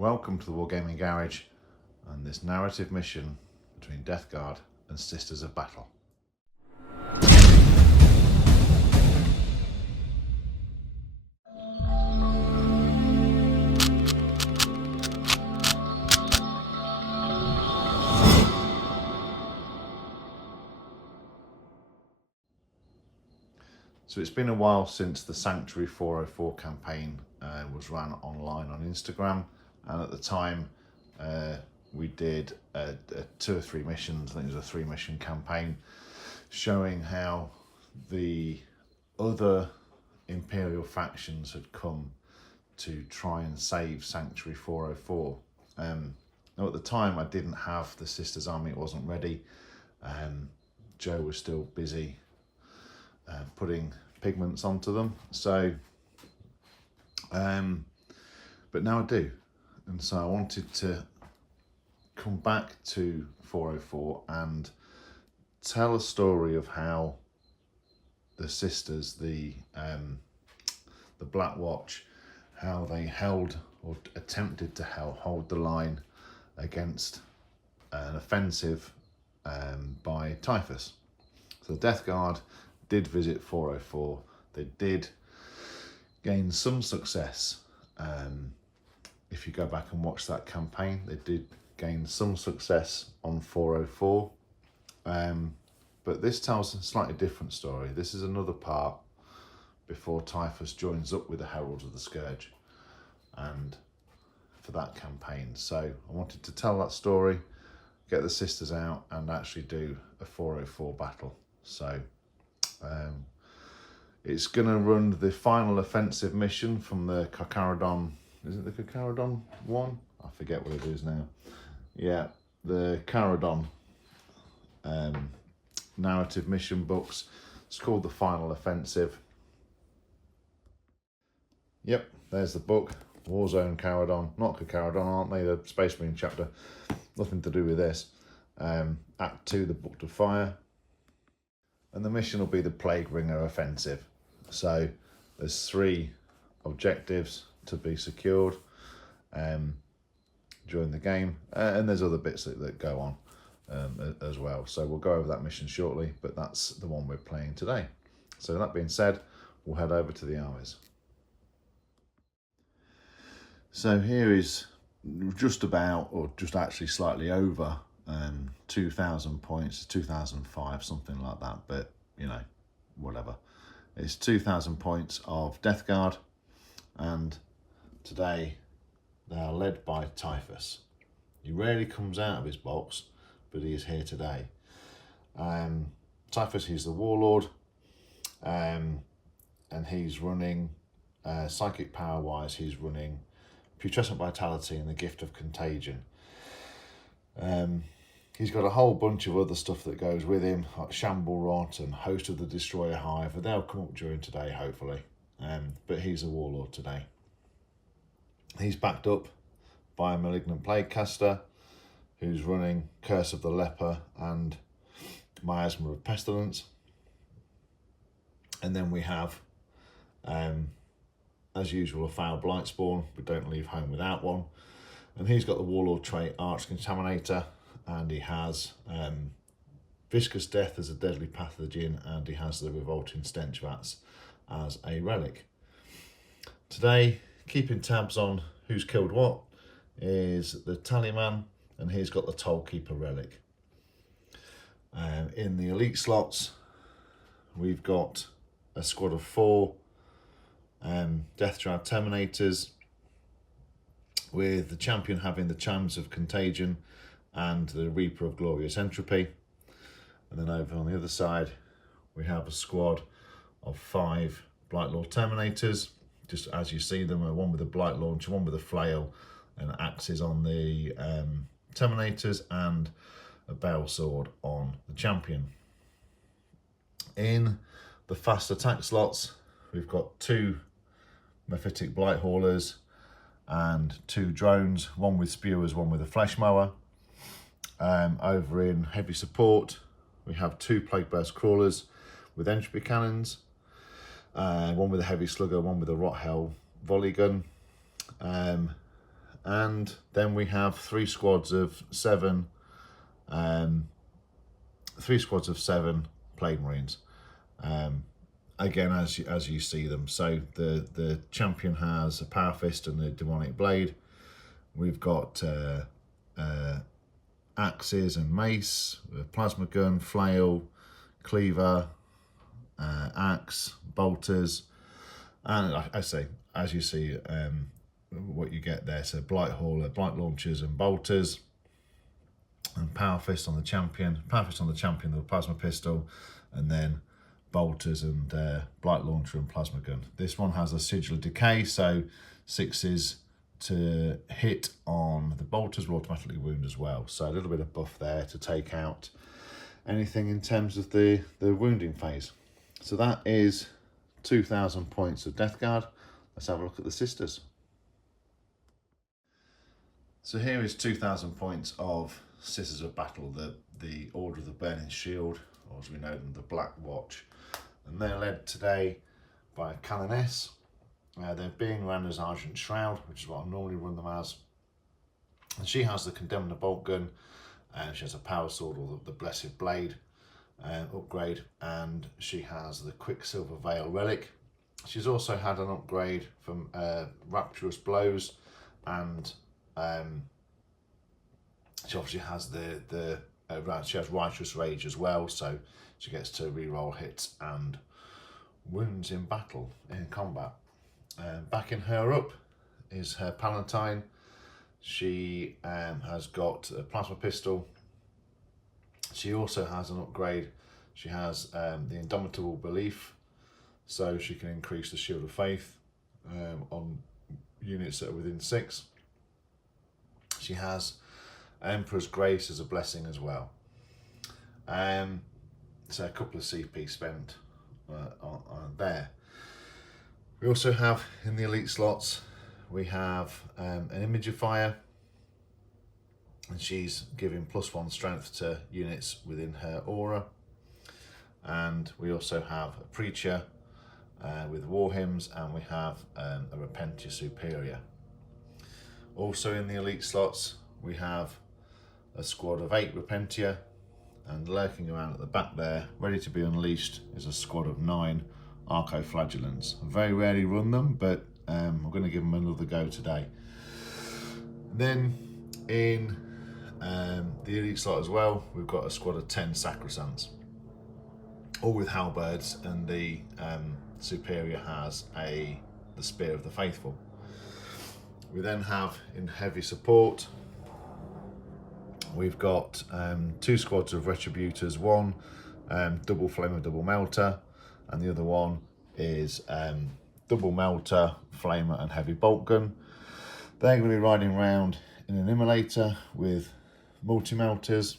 Welcome to the Wargaming Garage and this narrative mission between Death Guard and Sisters of Battle. So it's been a while since the Sanctuary 404 campaign was ran online on Instagram, and at the time we did 2 or 3 missions. I think it was a 3-mission campaign showing how the other Imperial factions had come to try and save Sanctuary 404. Now at the time I didn't have the Sisters Army, it wasn't ready. Joe was still busy putting pigments onto them, so but now I do, and so I wanted to come back to 404 and tell a story of how the Sisters, the Black Watch, how they held or attempted to hold the line against an offensive by Typhus. So the Death Guard did visit 404. They did gain some success. If you go back and watch that campaign, they did gain some success on 404. But this tells a slightly different story. This is another part before Typhus joins up with the Heralds of the Scourge and for that campaign. So I wanted to tell that story, get the Sisters out and actually do a 404 battle. So it's going to run the final offensive mission from the Carcharodon. Is it the Carcharodon 1? I forget what it is now. Yeah, the Carcharodon narrative mission books. It's called The Final Offensive. Yep, there's the book. Warzone Carcharodon. Not Carcharodon, aren't they? The Space Marine chapter. Nothing to do with this. Act 2, the Book to Fire. And the mission will be the Plague Ringer Offensive. So there's 3 objectives to be secured during the game, and there's other bits that go on as well. So we'll go over that mission shortly, but that's the one we're playing today. So that being said, we'll head over to the armies. So here is just about, or just actually slightly over 2,000 points, 2,005, something like that, but you know, whatever. It's 2,000 points of Death Guard, and today they are led by Typhus. He rarely comes out of his box, but he is here today. Typhus, he's the Warlord, and he's running, psychic power wise, he's running Putrescent Vitality and the Gift of Contagion. He's got a whole bunch of other stuff that goes with him, like Shamble Rot and Host of the Destroyer Hive, and they'll come up during today, hopefully. But he's a Warlord today. He's backed up by a Malignant Plague Caster, who's running Curse of the Leper and Miasma of Pestilence. And then we have, as usual, a Foul Blightspawn. We don't leave home without one. And he's got the Warlord trait, Arch Contaminator, and he has Viscous Death as a deadly pathogen, and he has the Revolting Stench Vats as a relic. Today, keeping tabs on who's killed what, is the Tallyman, and he's got the Tollkeeper relic. In the elite slots, we've got a squad of 4 Death Shroud Terminators, with the champion having the Chimes of Contagion and the Reaper of Glorious Entropy. And then over on the other side, we have a squad of 5 Blightlord Terminators, just as you see them, one with a Blight Launcher, one with a flail and axes on the Terminators, and a Bale Sword on the champion. In the fast attack slots, we've got 2 Mephitic Blight Haulers and 2 drones, one with spewers, one with a flesh mower. Over in heavy support, we have 2 Plague Burst Crawlers with entropy cannons, one with a heavy slugger, one with a Rot Hell volley gun, and then we have three squads of seven Plague Marines. Again, as you see them. So the champion has a Power Fist and a Demonic Blade. We've got axes and mace, a plasma gun, flail, cleaver, axe, bolters, and I say, as you see, what you get there. So blight hauler, blight launchers and bolters, and Power Fist on the champion. Power Fist on the champion, the plasma pistol, and then bolters and blight launcher and plasma gun. This one has a sigil of decay, so 6s to hit on the bolters will automatically wound as well. So a little bit of buff there to take out anything in terms of the wounding phase. So that is 2,000 points of Death Guard. Let's have a look at the Sisters. So here is 2,000 points of Sisters of Battle, the Order of the Burning Shield, or as we know them, the Black Watch. And they're led today by a Canoness. They're being run as Argent Shroud, which is what I normally run them as. And she has the Condemner Bolt Gun, and she has a Power Sword, or the Blessed Blade upgrade, and she has the Quicksilver Veil Relic. She's also had an upgrade from Rapturous Blows, and she obviously has she has Righteous Rage as well, so she gets to reroll hits and wounds in battle, in combat. Backing her up is her Palatine. She has got a plasma pistol. She also has an upgrade. She has the Indomitable Belief, so she can increase the Shield of Faith on units that are within 6. She has Emperor's Grace as a blessing as well. So a couple of CP spent on there. We also have in the elite slots, we have an Imagifier, and she's giving +1 strength to units within her aura. And we also have a Preacher with War Hymns, and we have a Repentia Superior. Also in the elite slots, we have a squad of 8 Repentia, and lurking around at the back there, ready to be unleashed, is a squad of 9 Archoflagellants. I very rarely run them, but I'm going to give them another go today. Then in the elite slot as well, we've got a squad of 10 Sacrosancts, all with halberds, and the superior has the Spear of the Faithful. We then have in heavy support, we've got 2 squads of Retributors, one double Flamer, double Melter, and the other one is double Melter, Flamer and heavy bolt gun. They're going to be riding around in an Immolator with multi-melters,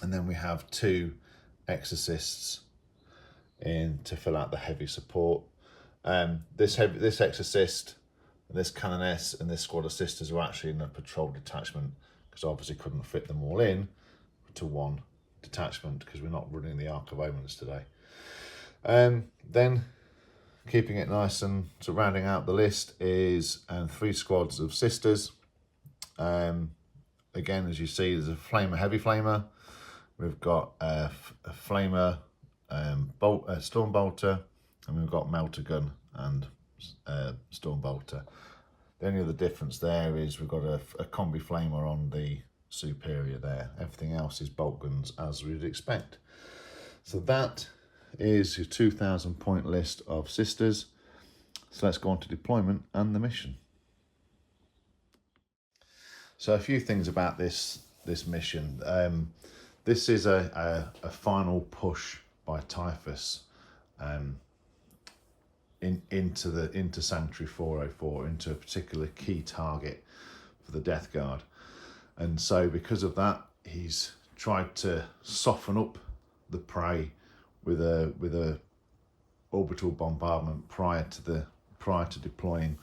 and then we have 2 Exorcists in to fill out the heavy support. This Exorcist, this Canoness, and this squad of Sisters are actually in a patrol detachment, because obviously couldn't fit them all in to one detachment because we're not running the Ark of Omens today. Then keeping it nice and so rounding out the list is 3 squads of Sisters. Again, as you see, there's a Flamer, heavy Flamer. We've got a Flamer, Storm Bolter, and we've got Melter Gun and Storm Bolter. The only other difference there is we've got a Combi Flamer on the Superior there. Everything else is bolt guns, as we'd expect. So that is your 2,000 point list of Sisters. So let's go on to deployment and the mission. So a few things about this mission. This is a final push by Typhus into Sanctuary 404, into a particular key target for the Death Guard. And so because of that, he's tried to soften up the prey with a orbital bombardment prior to deploying.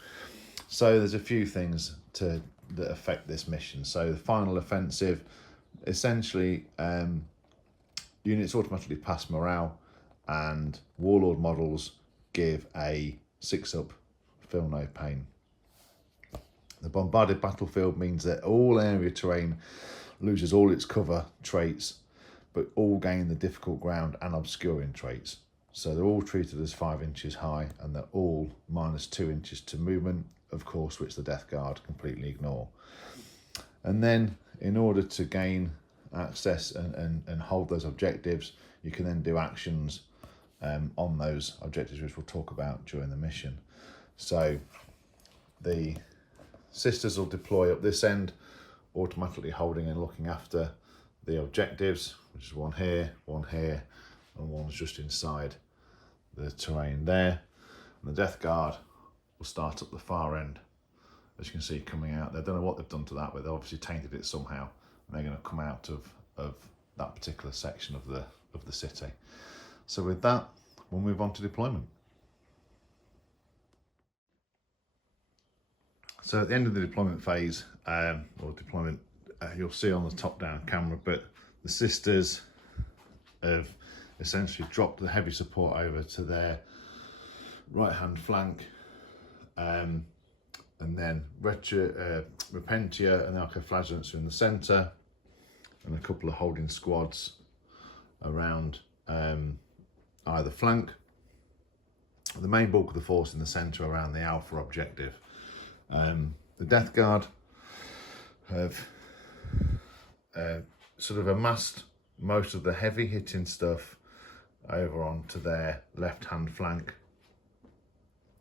So there's a few things that affect this mission. So the final offensive, essentially, units automatically pass morale, and Warlord models give a 6-up, feel no pain. The bombarded battlefield means that all area terrain loses all its cover traits, but all gain the difficult ground and obscuring traits. So they're all treated as 5 inches high, and they're all -2 inches to movement, of course, which the Death Guard completely ignore. And then in order to gain access and hold those objectives, you can then do actions on those objectives, which we'll talk about during the mission. So the sisters will deploy up this end, automatically holding and looking after the objectives, which is one here, and one's just inside the terrain there. And the Death Guard will start up the far end, as you can see coming out. They don't know what they've done to that, but they've obviously tainted it somehow, and they're going to come out of that particular section of the city. So with that, we'll move on to deployment. So at the end of the deployment phase, you'll see on the top-down camera, but the sisters have essentially dropped the heavy support over to their right-hand flank, and then Repentia and Archoflagellants are in the centre, and a couple of holding squads around either flank. The main bulk of the force in the centre around the Alpha objective. The Death Guard have sort of amassed most of the heavy hitting stuff over onto their left-hand flank,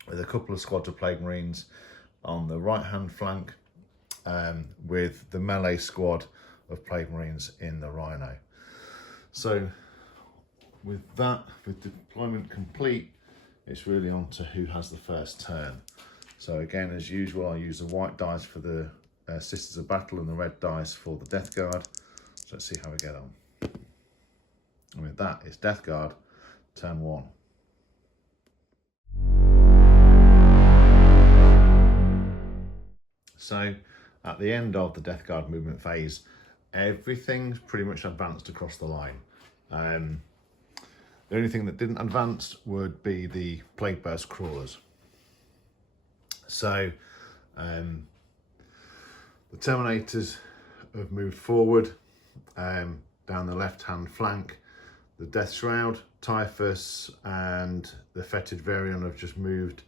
with a couple of squads of Plague Marines on the right-hand flank, with the melee squad of Plague Marines in the Rhino. So with deployment complete, it's really on to who has the first turn. So again, as usual, I use the white dice for the Sisters of Battle and the red dice for the Death Guard. So let's see how we get on. And with that, it's Death Guard, turn 1. So at the end of the Death Guard movement phase, everything's pretty much advanced across the line. The only thing that didn't advance would be the Plague Burst Crawlers. So the Terminators have moved forward down the left-hand flank. The Death Shroud, Typhus, and the Fetid Varian have just moved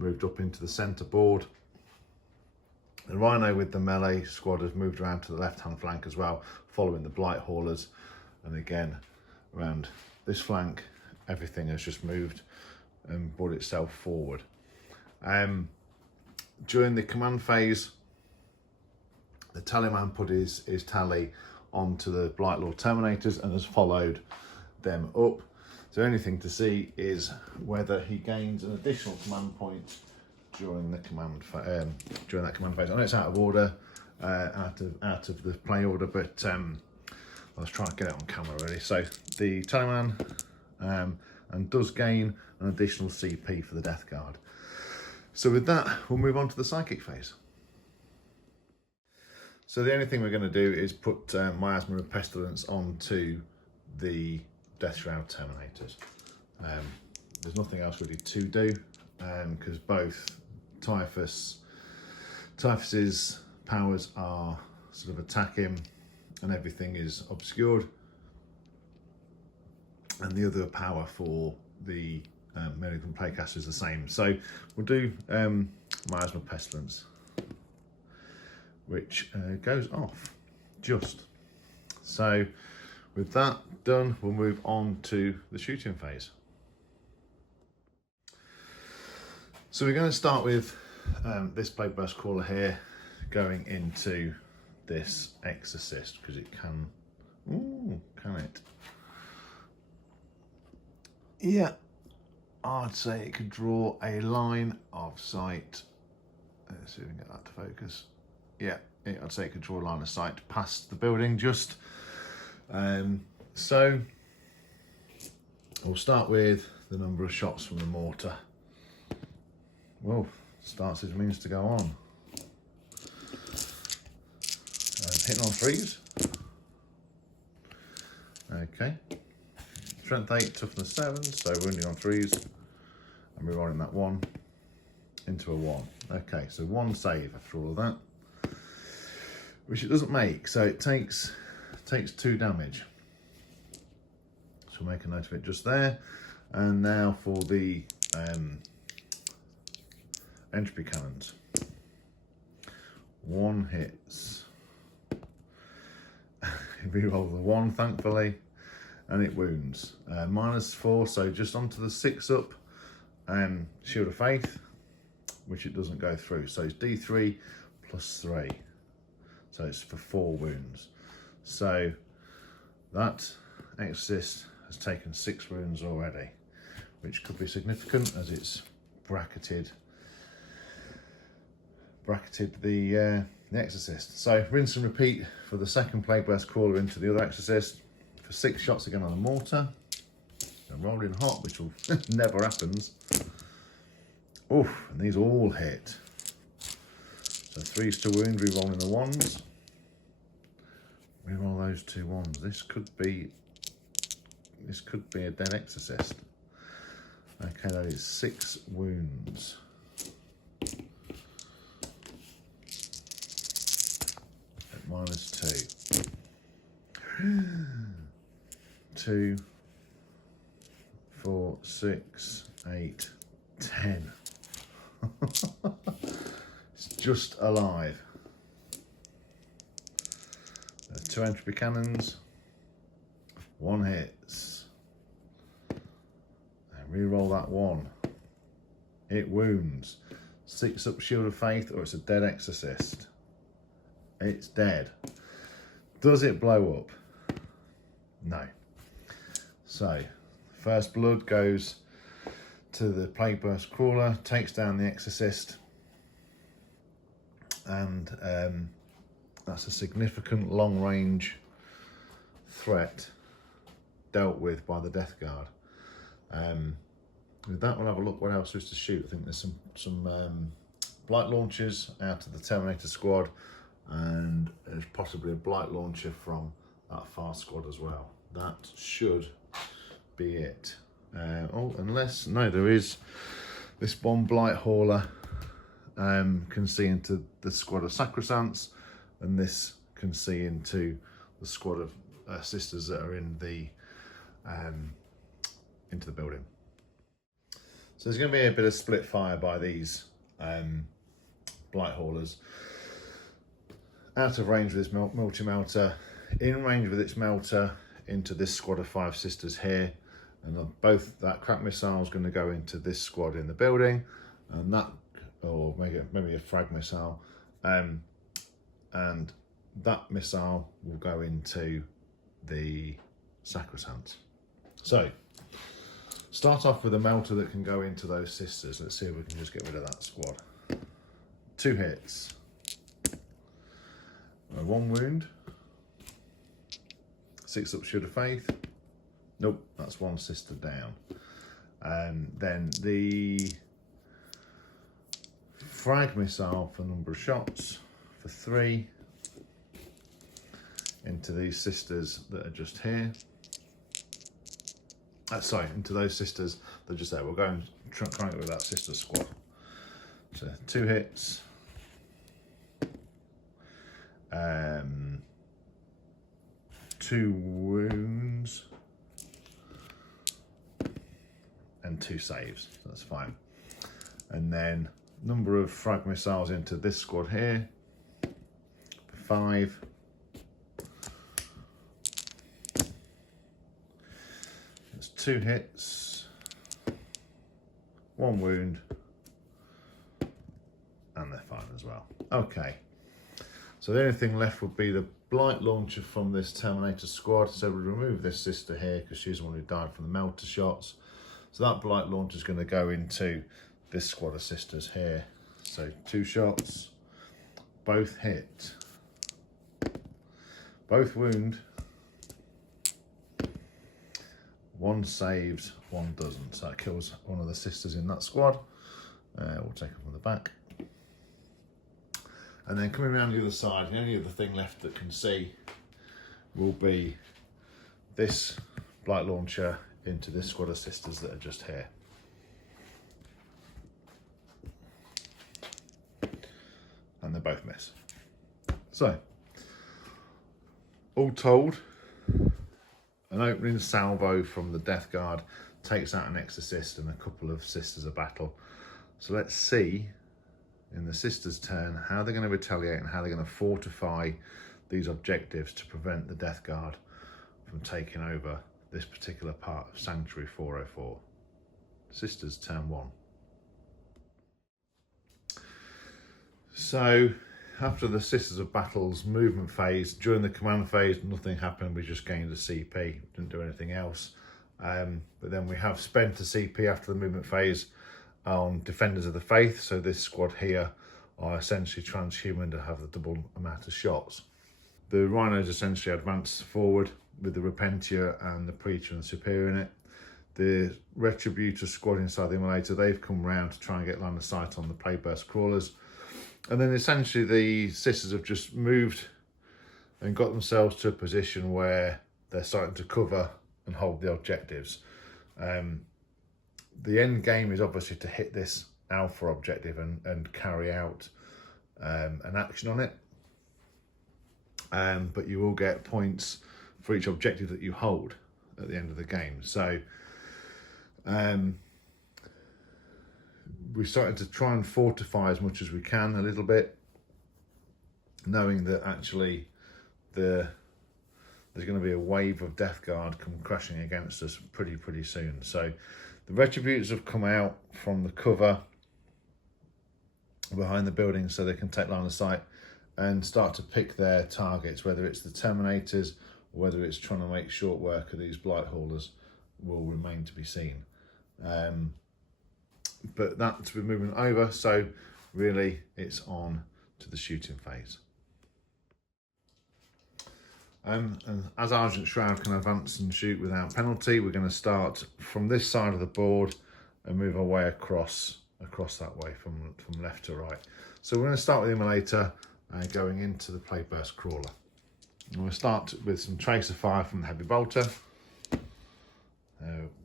up into the centre board. The Rhino with the melee squad has moved around to the left-hand flank as well, following the Blight Haulers. And again, around this flank, everything has just moved and brought itself forward. During the command phase, the Tallyman put his tally onto the Blightlord Terminators and has followed them up. So the only thing to see is whether he gains an additional command point during that command phase. I know it's out of order, out of the play order, but let's try and get it on camera really. So the Tallyman and does gain an additional CP for the Death Guard. So with that, we'll move on to the psychic phase. So the only thing we're going to do is put Miasma of Pestilence onto the Death Shroud Terminators. There's nothing else really to do, because both Typhus's powers are sort of attacking and everything is obscured, and the other power for the American Playcaster is the same. So we'll do Miasma Pestilence, which goes off just. So with that done, we'll move on to the shooting phase. So we're going to start with this Plague Burst Crawler here going into this Exorcist, because it can... Ooh, can it? Yeah, I'd say it could draw a line of sight. Let's see if we can get that to focus. Yeah, I'd say it could draw a line of sight past the building just. So we'll start with the number of shots from the mortar. Well, starts as means to go on. Hitting on 3s. Okay. Strength 8, toughness 7, so wounding on 3s. And we're rolling that 1 into into a 1. Okay, so 1 save after all of that, which it doesn't make, so it takes 2 damage. So we'll make a note of it just there. And now for the entropy cannons. 1 hits. Reroll the 1, thankfully, and it wounds. -4, so just onto the 6 up Shield of Faith, which it doesn't go through. So it's D3 plus 3. So it's for 4 wounds. So that Exorcist has taken 6 wounds already, which could be significant as it's bracketed the Exorcist. So rinse and repeat for the second Plague Burst Crawler into the other Exorcist for 6 shots again on the mortar. And rolling hot, which will never happens. Oof, and these all hit. So 3s to wound, re-rolling the 1s. Re-roll those 2 1s. This could be a dead Exorcist. Okay, that is 6 wounds. At -2. 2, 4, 6, 8, 10. It's just alive. 2 entropy cannons, 1 hits. And re-roll that 1. It wounds. 6 up Shield of Faith, or it's a dead Exorcist. It's dead. Does it blow up? No. So, first blood goes to the Plague Burst Crawler, takes down the Exorcist, and that's a significant long-range threat dealt with by the Death Guard. With that, we'll have a look what else there is to shoot. I think there's some blight launchers out of the Terminator squad, and there's possibly a blight launcher from that far squad as well. That should be it. Oh, unless, no, there is this one blight hauler can see into the squad of Sacrosancts, and this can see into the squad of sisters that are in the into the building. So there's going to be a bit of split fire by these blight haulers. Out of range with its multi-melter, in range with its melter into this squad of 5 sisters here, and both that crack missile is going to go into this squad in the building, and that, or maybe a frag missile, and that missile will go into the Sacrosancts. So start off with a melter that can go into those sisters. Let's see if we can just get rid of that squad. 2 hits. 1 wound. 6 up Shield of Faith. Nope, that's 1 sister down. And then the frag missile for number of shots for 3 into these sisters that are just here. Sorry, into those sisters that are just there. We'll go and try and get with that sister squad. So 2 hits. 2 wounds. And 2 saves. That's fine. And then number of frag missiles into this squad here. 5. That's 2 hits. 1 wound. And they're fine as well. Okay. So the only thing left would be the blight launcher from this Terminator squad. So we'll remove this sister here because she's the one who died from the melter shots. So that blight launcher is going to go into this squad of sisters here. So 2 shots, both hit, both wound, 1 saves, 1 doesn't. So that kills one of the sisters in that squad. We'll take them from the back. And then coming around the other side, the only other thing left that can see will be this blight launcher into this squad of sisters that are just here. they both miss. So, all told, an opening salvo from the Death Guard takes out an Exorcist and a couple of Sisters of Battle. So let's see, in the Sisters' turn, how they're going to retaliate and how they're going to fortify these objectives to prevent the Death Guard from taking over this particular part of Sanctuary 404. Sisters, turn 1. So, after the Sisters of Battle's movement phase, during the command phase, nothing happened. We just gained a CP, didn't do anything else. But then we have spent a CP after the movement phase on Defenders of the Faith. So this squad here are essentially transhuman to have the double amount of shots. The Rhinos essentially advance forward with the Repentia and the Preacher and Superior in it. The Retributor squad inside the Immolator, they've come round to try and get line of sight on the Playburst Crawlers. And then essentially the Sisters have just moved and got themselves to a position where they're starting to cover and hold the objectives. The end game is obviously to hit this Alpha objective and carry out an action on it. But you will get points for each objective that you hold at the end of the game. So we're starting to try and fortify as much as we can a little bit, knowing that actually there's going to be a wave of Death Guard come crashing against us pretty soon. So the Retributors have come out from the cover behind the building so they can take line of sight and start to pick their targets, whether it's the Terminators or whether it's trying to make short work of these Blight Haulers will remain to be seen. But that's been moving over, so really it's on to the shooting phase. And as Argent Shroud can advance and shoot without penalty, we're going to start from this side of the board and move our way across that way from left to right. So we're going to start with the Immolator going into the Playburst Crawler. And we'll start with some Tracer Fire from the Heavy Bolter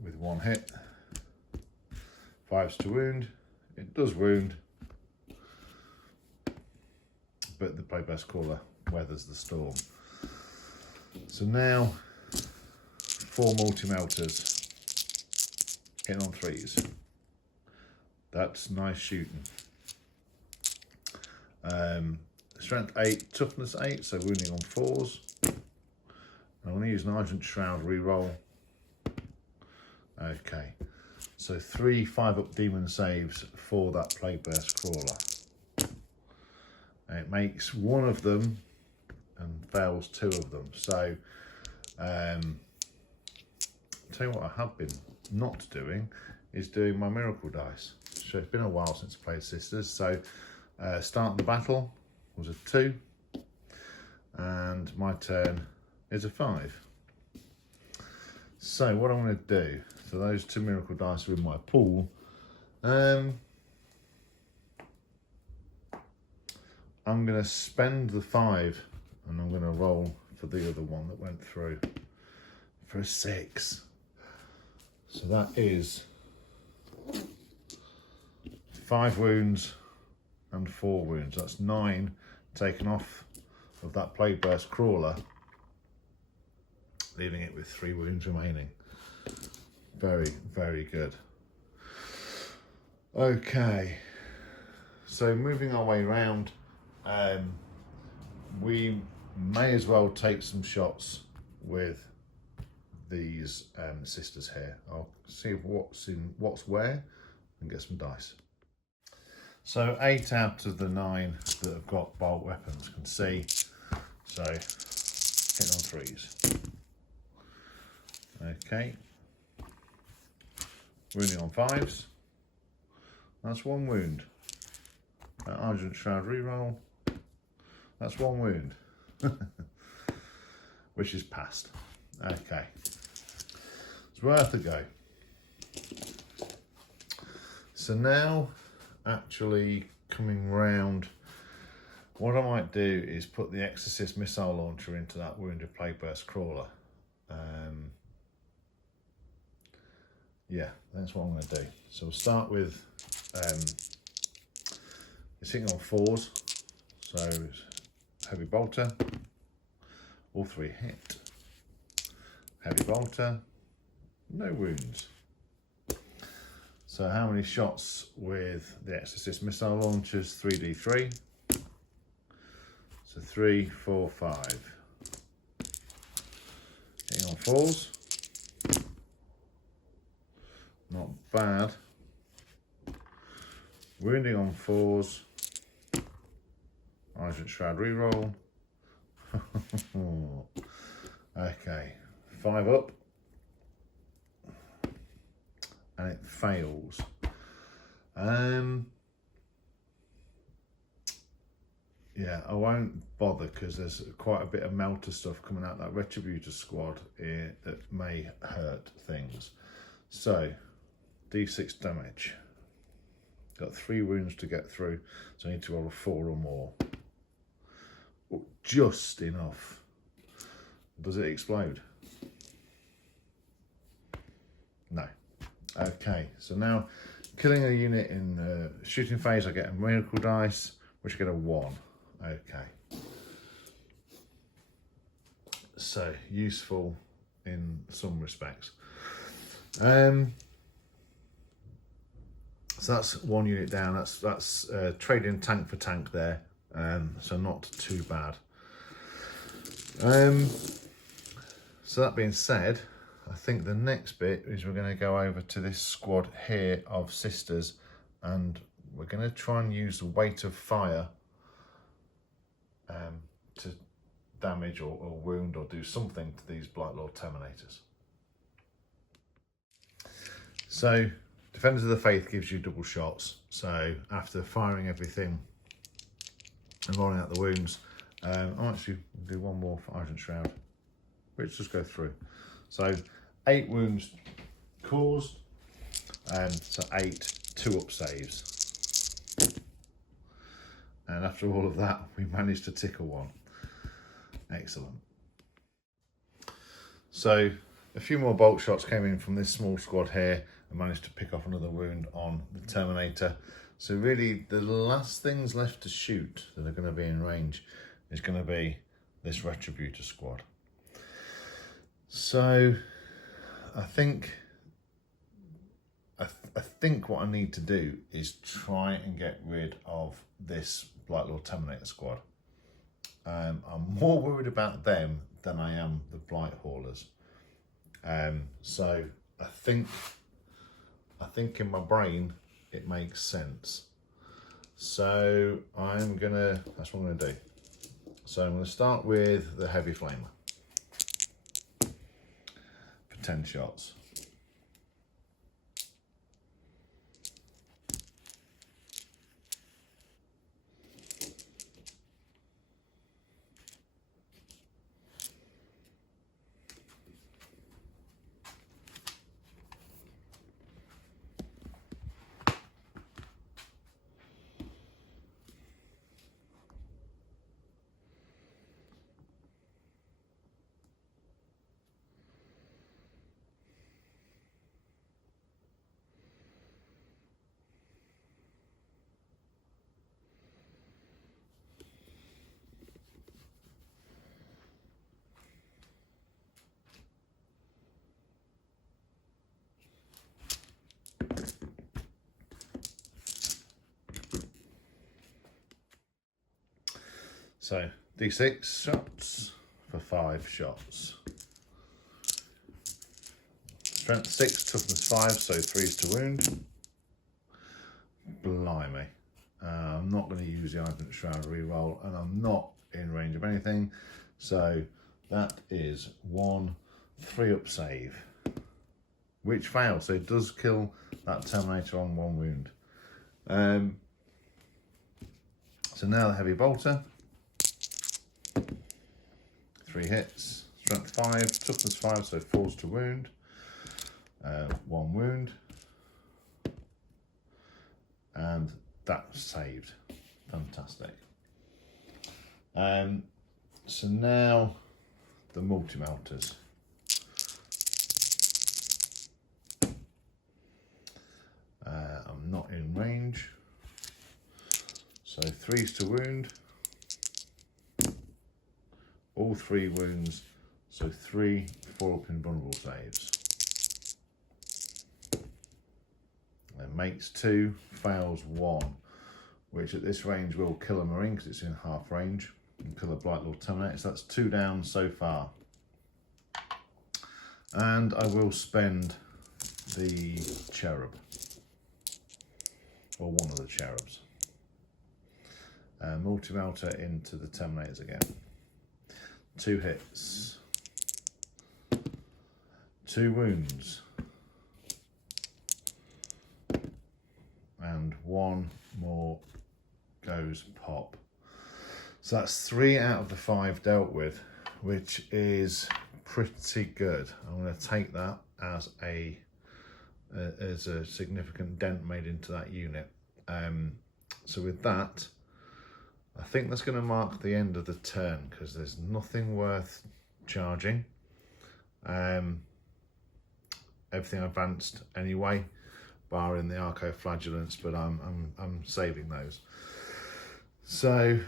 with 1 hit. 5s to wound. It does wound, but the Playburst Crawler weathers the storm. So now 4 multi-melters hitting on 3s. That's nice shooting. Strength 8, toughness 8, so wounding on 4s. I'm going to use an Argent Shroud reroll. Okay, so 3 5-up demon saves for that Playburst Crawler. And it makes 1 of them and fails 2 of them. So, I'll tell you what I have been not doing is doing my miracle dice. So it's been a while since I played Sisters. So starting the battle was a 2 and my turn is a 5. So what I'm going to do, so those 2 miracle dice are in my pool. I'm going to spend the 5 and I'm going to roll for the other one that went through for a 6. So that is 5 wounds and 4 wounds. That's 9 taken off of that Playburst Crawler, leaving it with 3 wounds remaining. Very good. Okay, so moving our way around, we may as well take some shots with these Sisters here. I'll see what's where and get some dice. So 8 out of the 9 that have got bolt weapons can see, so hit on 3s. Okay, wounding on 5s. That's 1 wound. Argent Shroud reroll. That's 1 wound, which is passed. Okay, it's worth a go. So now, actually coming round, what I might do is put the Exorcist missile launcher into that wounded Playburst Crawler. Yeah, that's what I'm going to do. So we'll start with it's hitting on 4s, So it's heavy bolter, all 3 hit. Heavy bolter, no wounds. So how many shots with the Exorcist missile launchers? 3d3. So 3, 4, 5. Hitting on 4s. Not bad. Wounding on 4s. Argent Shroud reroll. Okay, 5 up. And it fails. Yeah, I won't bother because there's quite a bit of melter stuff coming out that Retributor squad here that may hurt things. So, D6 damage. Got 3 wounds to get through, so I need to roll a 4 or more. Oh, just enough. Does it explode? No. Okay, so now killing a unit in shooting phase, I get a miracle dice, which I get a 1. Okay. So useful in some respects. So that's 1 unit down. That's trading tank for tank there. So not too bad. So that being said, I think the next bit is we're going to go over to this squad here of sisters, and we're going to try and use the weight of fire to damage or wound or do something to these Blight Lord Terminators. So Defenders of the Faith gives you double shots. So after firing everything and rolling out the wounds, I'll actually do 1 more for Argent Shroud, which just go through. So 8 wounds caused, so 8 2-up saves. And after all of that, we managed to tickle 1. Excellent. So a few more bolt shots came in from this small squad here and managed to pick off another wound on the Terminator. So really the last things left to shoot that are going to be in range is going to be this Retributor squad. So I think what I need to do is try and get rid of this Blight Lord Terminator squad. I'm more worried about them than I am the Blight Haulers. So I think in my brain it makes sense. So that's what I'm gonna do. So I'm gonna start with the Heavy Flamer for 10 shots. So D6 shots for 5 shots. Strength 6, toughness 5, so 3s to wound. Blimey. I'm not going to use the Argent Shroud reroll, and I'm not in range of anything. So that is 1 3-up save, which fails. So it does kill that Terminator on 1 wound. So now the Heavy Bolter. 3 hits, strength 5, toughness 5, so 4s to wound. 1 wound. And that's saved. Fantastic. So now the multi-melters. I'm not in range. So 3s to wound. all 3 wounds, so 3 4-up invulnerable saves. Then makes 2, fails 1, which at this range will kill a Marine because it's in half range, and kill a Blight Lord Terminator. So that's 2 down so far. And I will spend the Cherub, or one of the Cherubs. Multi-melter into the Terminators again. 2 hits. 2 wounds. And 1 more goes pop. So that's 3 out of the 5 dealt with, which is pretty good. I'm going to take that as a significant dent made into that unit. So with that, I think that's going to mark the end of the turn because there's nothing worth charging. Everything advanced anyway, barring the Arco-Flagellants, but I'm saving those. So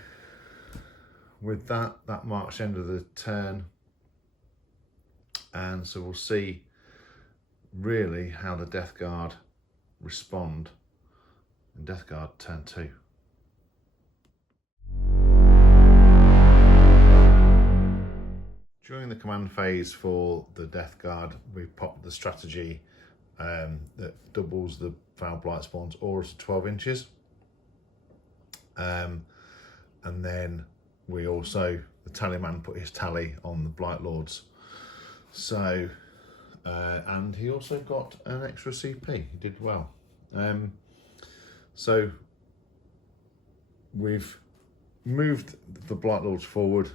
with that, that marks the end of the turn, and so we'll see really how the Death Guard respond in Death Guard turn 2. During the command phase for the Death Guard, we popped the strategy that doubles the Foul Blight Spawn's aura to 12 inches. And then we also, the Tallyman put his tally on the Blight Lords. So, and he also got an extra CP, he did well. So we've moved the Blight Lords forward.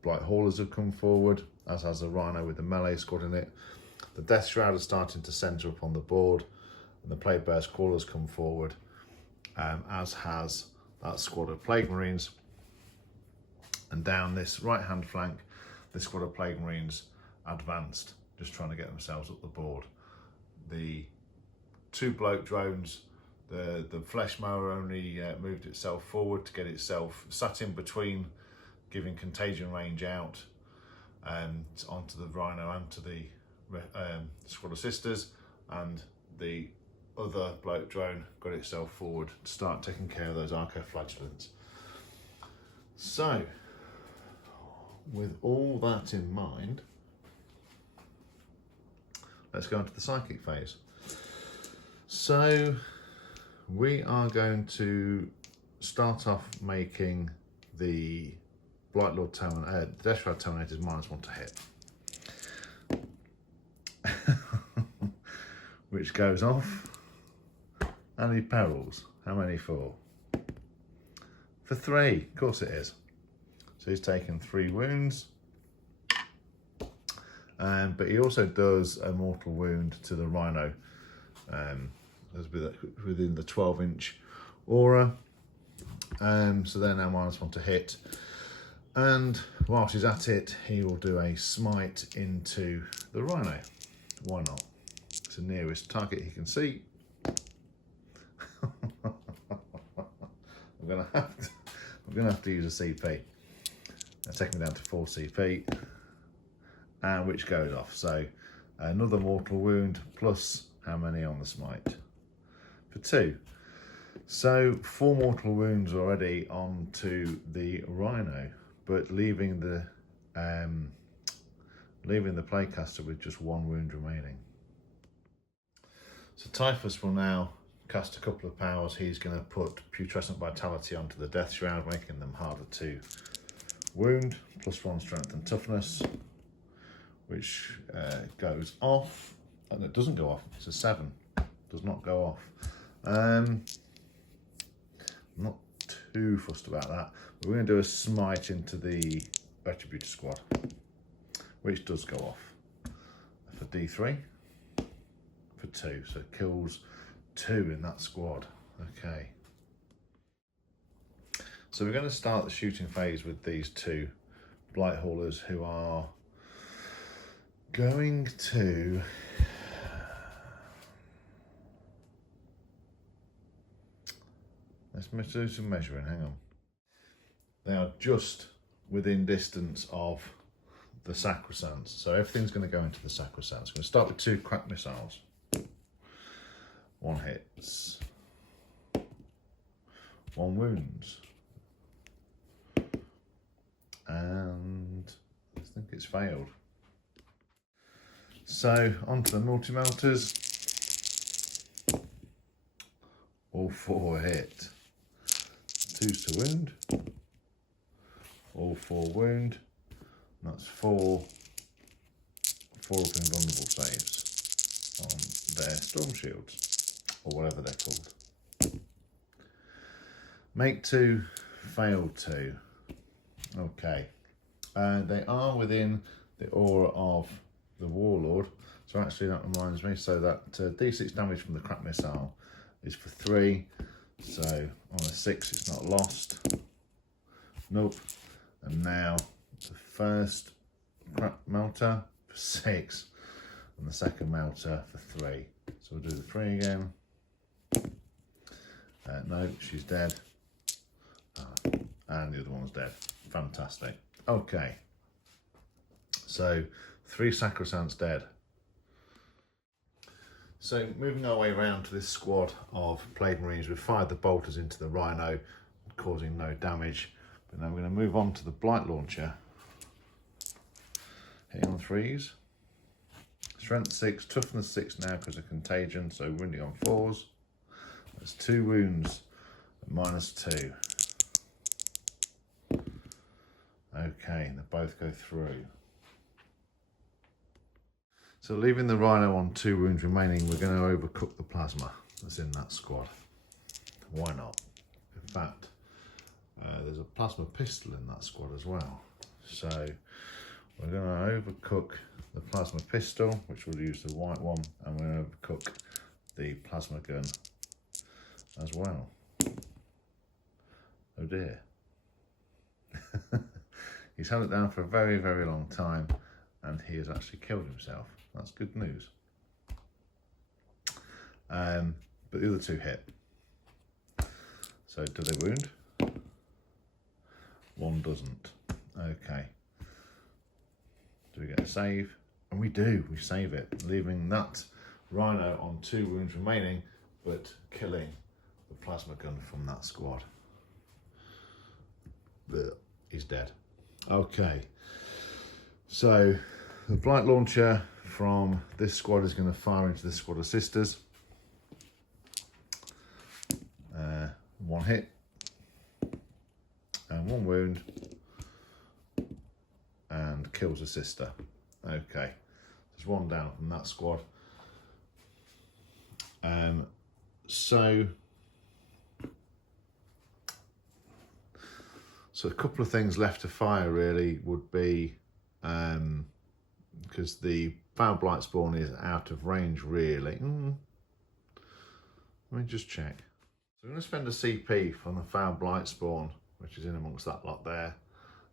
Blight Haulers have come forward, as has the Rhino with the melee squad in it. The Death Shroud is starting to centre up on the board, and the Plague Bear's Crawlers come forward, as has that squad of Plague Marines. And down this right-hand flank, this squad of Plague Marines advanced, just trying to get themselves up the board. The 2 bloke drones, the Flesh Mower only moved itself forward to get itself sat in between, giving contagion range out onto the Rhino and to the squad of Sisters, and the other bloke drone got itself forward to start taking care of those Arco-Flagellants. So, with all that in mind, let's go into the psychic phase. So, we are going to start off making the Blight Lord Terminator, the Death Shroud Terminators -1 to hit. Which goes off. And he perils. How many for? For 3, of course it is. So he's taken 3 wounds. But he also does a mortal wound to the Rhino. Within the 12-inch aura. So they're now -1 to hit. And whilst he's at it, he will do a smite into the Rhino. Why not? It's the nearest target he can see. I'm gonna have to use a CP. Now take me down to 4 CP, and which goes off. So another mortal wound plus how many on the smite? For 2. So 4 mortal wounds already onto the Rhino, but leaving the Playcaster with just 1 wound remaining. So Typhus will now cast a couple of powers. He's going to put Putrescent Vitality onto the Death Shroud, making them harder to wound, +1 strength and toughness, which goes off. And it doesn't go off, it's a 7, does not go off. I'm not too fussed about that. We're going to do a smite into the Retributor squad, which does go off for D3 for 2, so it kills 2 in that squad. Okay, so we're going to start the shooting phase with these 2 Blight Haulers, who are going to let's do some measuring. Hang on. They are just within distance of the sacrosanct. So everything's going to go into the sacrosanct. So I'm going to start with 2 crack missiles. 1 hits. 1 wounds. And I think it's failed. So onto the multi-melters. All 4 hit. 2's to wound. All 4 wound. And that's 4 invulnerable saves on their storm shields, or whatever they're called. Make 2, fail 2. Okay. They are within the aura of the Warlord. So actually that reminds me, so that D6 damage from the crack missile is for 3. So on a 6 it's not lost. Nope. And now the first crack melter for 6 and the second melter for 3. So we'll do the 3 again. No, she's dead. And the other one's dead. Fantastic. Okay. So 3 sacrosancts dead. So moving our way around to this squad of Plague Marines, we've fired the bolters into the Rhino, causing no damage. But now we're going to move on to the Blight Launcher. Hitting on 3s. Strength 6, toughness 6 now because of contagion, so wounding on 4s. That's 2 wounds at -2. Okay, they both go through. So leaving the Rhino on 2 wounds remaining, we're going to overcook the plasma that's in that squad. Why not? In fact, there's a plasma pistol in that squad as well. So we're going to overcook the plasma pistol, which we'll use the white one, and we're going to overcook the plasma gun as well. Oh dear. He's held it down for a very, very long time, and he has actually killed himself. That's good news. But the other 2 hit. So do they wound? 1 doesn't. Okay. Do we get a save? And we do. We save it, leaving that Rhino on 2 wounds remaining, but killing the plasma gun from that squad. He's dead. Okay. So the Blight Launcher from this squad is going to fire into this squad of sisters. 1 hit and 1 wound, and kills a sister. Okay, there's 1 down from that squad. So a couple of things left to fire really would be, because the Foul Blight Spawn is out of range really. Let me just check. So I'm going to spend a CP from the Foul Blight Spawn, which is in amongst that lot there,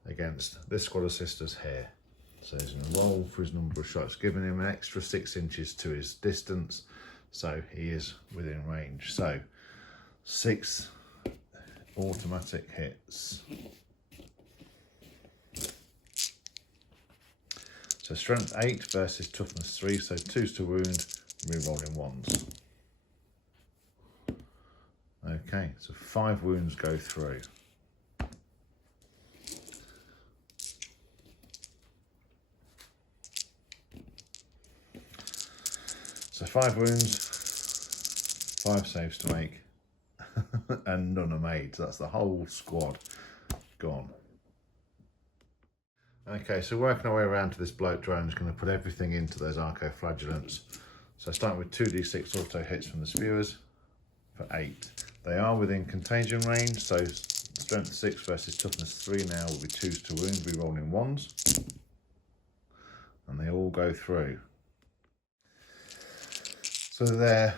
against this squad of sisters here. So he's going to roll for his number of shots, giving him an extra 6 inches to his distance, so he is within range. So 6 automatic hits. So strength 8 versus toughness 3, so 2's to wound, re-rolling 1s. Okay, so 5 wounds go through. So 5 wounds, 5 saves to make, and none are made. So that's the whole squad gone. Okay, so working our way around to this bloat drone is going to put everything into those arco-flagellants. So starting with 2d6 auto hits from the spewers for 8. They are within contagion range, so strength 6 versus toughness 3 now will be 2's to wound, re-rolling 1s. And they all go through. So they're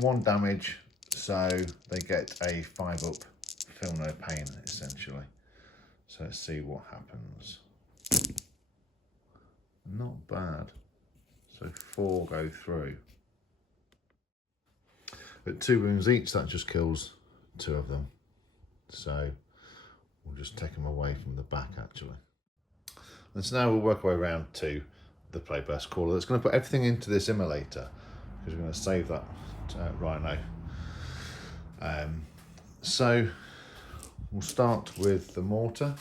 1 damage, so they get a 5 up, feel no pain essentially. So let's see what happens. Not bad. So 4 go through. At 2 wounds each, that just kills 2 of them. So just take them away from the back actually. And so now we'll work our way around to the plate burst crawler. That's going to put everything into this immolator because we're going to save that rhino. So we'll start with the mortar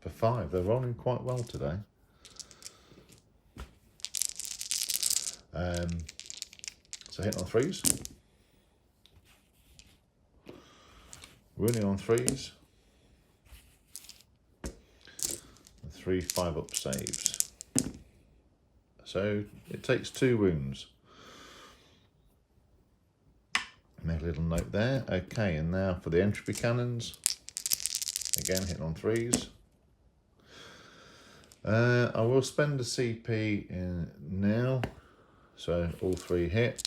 for 5. They're rolling quite well today. So hitting on 3s, wounding on 3s, and 3 5-up saves. So it takes 2 wounds. Make a little note there. Okay, and now for the entropy cannons. Again, hitting on 3s. I will spend a CP in now. So all 3 hit.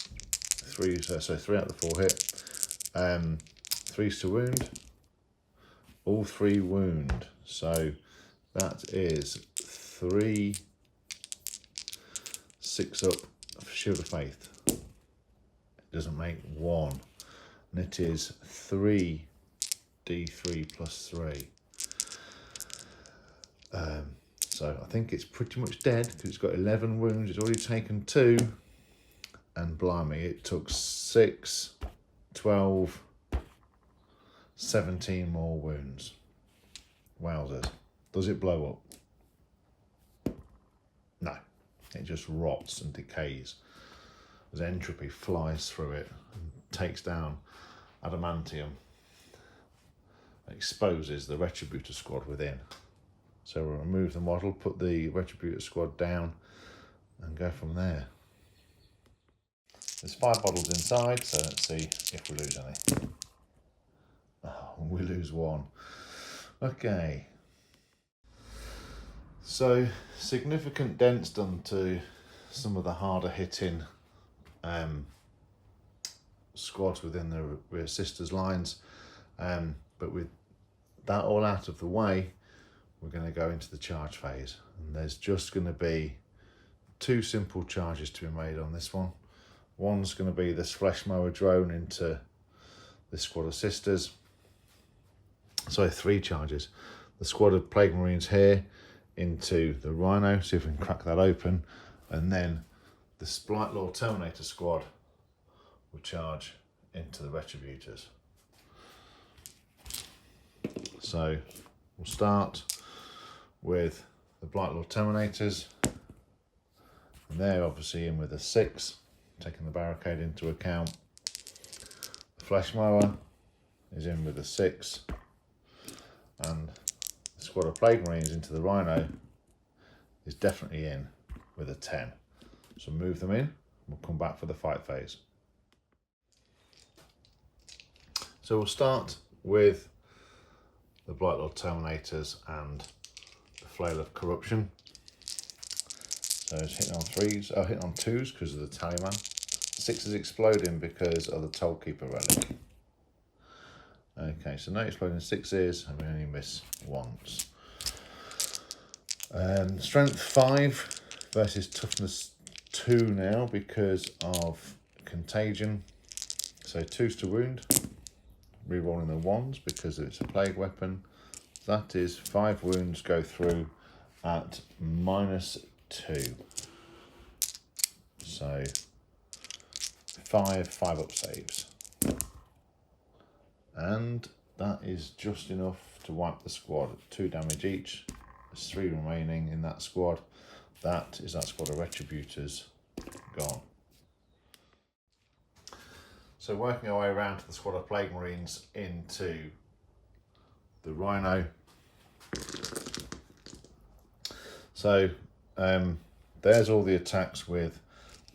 3s, so 3 out of the 4 hit. 3s to wound. All 3 wound. So that is 3 6-up Shield of Faith. It doesn't make 1. And it is 3 D3 plus 3. So I think it's pretty much dead because it's got 11 wounds. It's already taken 2. And blimey, it took 6, 12, 17 more wounds. Wowzers. Does it blow up? No. It just rots and decays. As entropy flies through it and takes down adamantium. Exposes the Retributor squad within. So we'll remove the model, put the Retributor squad down and go from there. There's 5 bottles inside, so let's see if we lose any. Oh, we lose 1. Okay. So significant dents done to some of the harder hitting squads within the rear sisters lines. But with that all out of the way, we're going to go into the charge phase, and there's just going to be 2 simple charges to be made on this one. One's going to be this flesh mower drone into this squad of sisters. Sorry, 3 charges. The squad of plague marines here into the rhino, see if we can crack that open, and then the Splight Law Terminator squad will charge into the Retributors. So we'll start with the Blight Law Terminators, and they're obviously in with a 6, taking the barricade into account. The Flesh Mower is in with a 6, and the squad of Plague Marines into the Rhino is definitely in with a 10. So move them in, we'll come back for the fight phase. So we'll start with the Blight Law Terminators and the Flail of Corruption. So it's hitting on 3s, oh, hitting on 2s because of the Tallyman. 6 is exploding because of the Tollkeeper relic. Okay, so no exploding 6s, and we only miss once. Strength 5 versus toughness 2 now because of contagion. So 2s to wound, rerolling the 1s because it's a plague weapon. That is 5 wounds go through at -2. So 5 5-up saves. And that is just enough to wipe the squad. 2 damage each. There's 3 remaining in that squad. That is that squad of Retributors gone. So working our way around to the squad of Plague Marines into the Rhino. So there's all the attacks with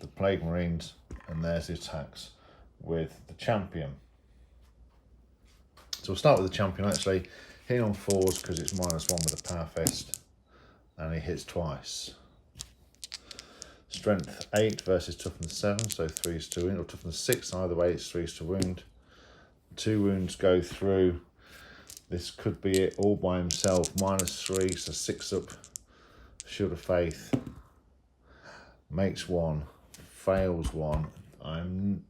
the Plague Marines, and there's the attacks with the Champion. So we'll start with the Champion actually. Hitting on 4s because it's -1 with a Power Fist, and he hits twice. Strength 8 versus toughness 7, so 3s to wound, or toughness 6, either way it's 3s to wound. 2 wounds go through. This could be it all by himself, -3, so 6-up Shield of Faith. Makes 1, fails 1. I'm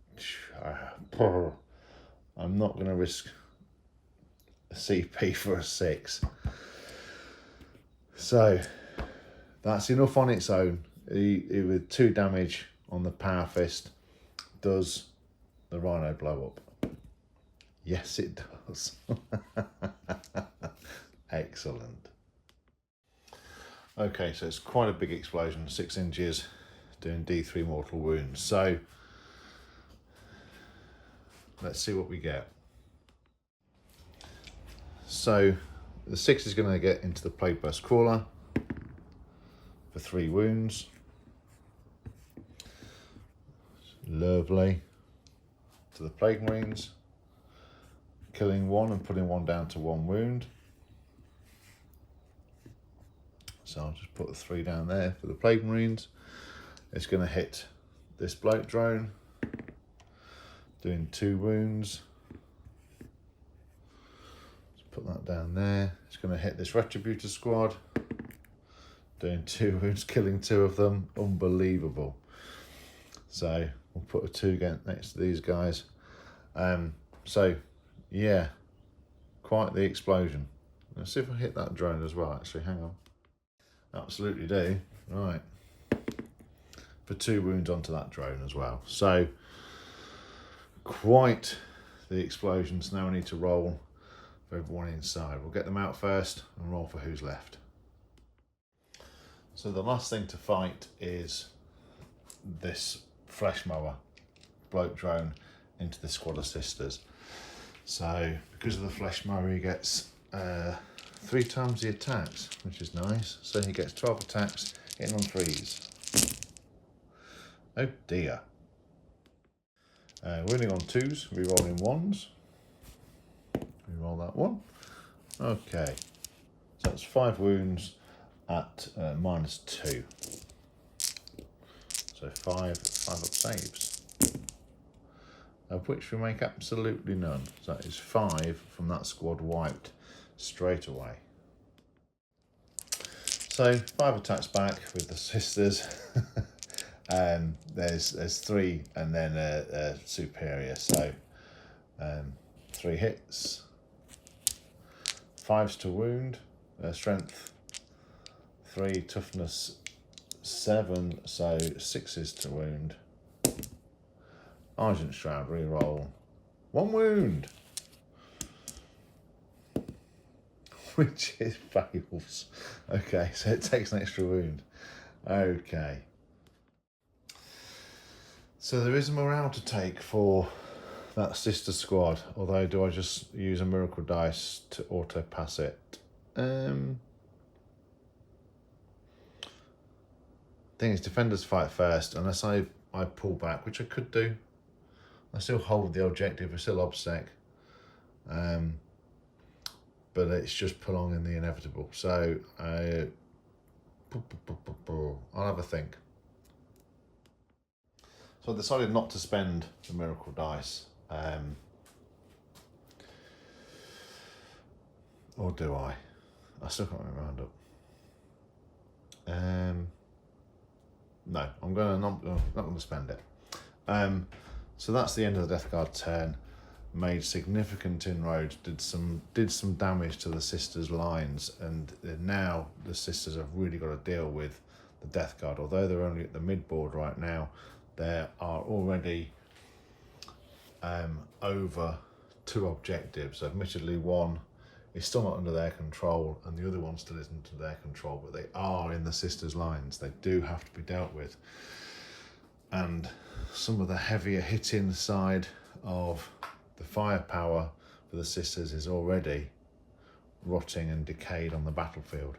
not going to risk a CP for a 6. So that's enough on its own. With 2 damage on the power fist, does the Rhino blow up? Yes, it does. Excellent. Okay, so it's quite a big explosion, 6 inches, doing D3 mortal wounds. So let's see what we get. So the 6 is going to get into the Plague Burst Crawler for 3 wounds. Lovely. To the Plague Marines, killing 1 and putting 1 down to 1 wound. So I'll just put the 3 down there for the Plague Marines. It's going to hit this bloke drone, doing 2 wounds. Just put that down there. It's going to hit this Retributor squad, doing 2 wounds, killing 2 of them. Unbelievable. So we'll put a 2 again next to these guys. So yeah, quite the explosion. Let's see if I hit that drone as well, actually. Hang on. Absolutely do. Right. For 2 wounds onto that drone as well. So quite the explosions. Now we need to roll for everyone inside. We'll get them out first and roll for who's left. So the last thing to fight is this flesh mower bloke drone into the squad of sisters. So because of the flesh mower, he gets 3 times the attacks, which is nice. So he gets 12 attacks, hitting on 3s. Oh dear. Winning on 2s, re-rolling 1s. Re-roll that one. Okay. So that's 5 wounds at -2. So 5 up saves, of which we make absolutely none. So that is 5 from that squad wiped straight away. So 5 attacks back with the sisters. There's 3 and then a superior. So 3 hits, 5s to wound, strength 3, toughness 7, so 6s to wound. Argent Shroud, reroll 1 wound, which is fails. Okay, so it takes an extra wound. Okay. So there is a morale to take for that sister squad, although do I just use a miracle dice to auto pass it? Thing is, defenders fight first, unless I pull back, which I could do. I still hold the objective, I still obsec. But it's just prolonging the inevitable. So I'll have a think. So I decided not to spend the miracle dice. Or do I? I still can't round up. No, I'm not going to spend it. So that's the end of the Death Guard turn. Made significant inroads, did some damage to the sisters' lines, and now the sisters have really got to deal with the Death Guard. Although they're only at the mid board right now, there are already over 2 objectives. Admittedly, one is still not under their control, and the other one still isn't under their control, but they are in the sisters' lines. They do have to be dealt with. And some of the heavier hitting side of the firepower for the sisters is already rotting and decayed on the battlefield.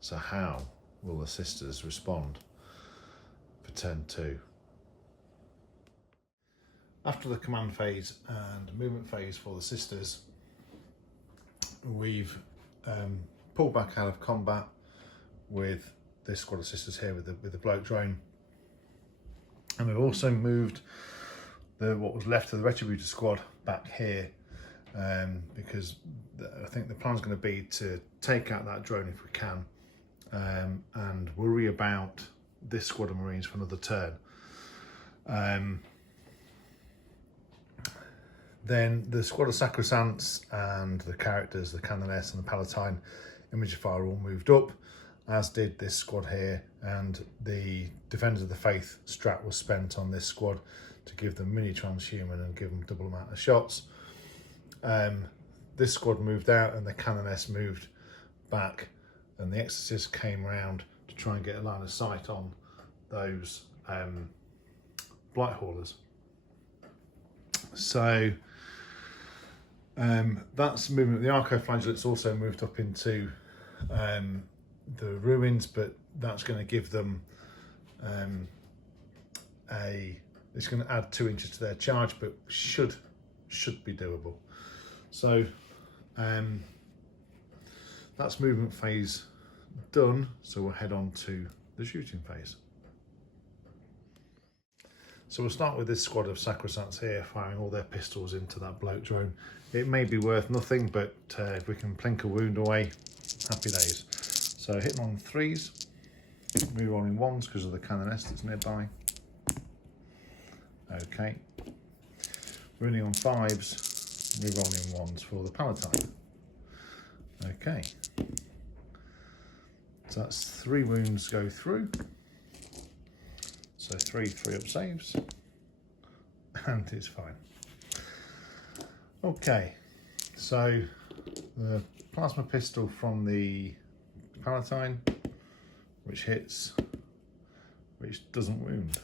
So how will the sisters respond for turn 2? After the command phase and movement phase for the sisters, we've pulled back out of combat with this squad of sisters here with the bloke drone, and we've also moved what was left of the Retributor squad back here, because I think the plan's going to be to take out that drone if we can, and worry about this squad of Marines for another turn. Then the squad of Sacrosancts and the characters, the Canoness and the Palatine Imagifier all moved up, as did this squad here, and the Defenders of the Faith strat was spent on this squad to give them mini transhuman and give them double amount of shots. This squad moved out and the Canoness moved back, and the Exorcist came round to try and get a line of sight on those Blight Haulers. So that's movement. The Archoflagellates also moved up into the ruins, but that's going to give them it's going to add 2 inches to their charge, but should be doable. So that's movement phase done. So we'll head on to the shooting phase. So we'll start with this squad of Sacrosancts here, firing all their pistols into that bloat drone. It may be worth nothing, but if we can plink a wound away, happy days. So hitting on 3s, rerolling 1s because of the Canoness that's nearby. Okay. Running on 5s, rerolling 1s for the Palatine. Okay. So that's 3 wounds go through. So 3 up saves, and it's fine. Okay, so the plasma pistol from the Palatine, which hits, which doesn't wound.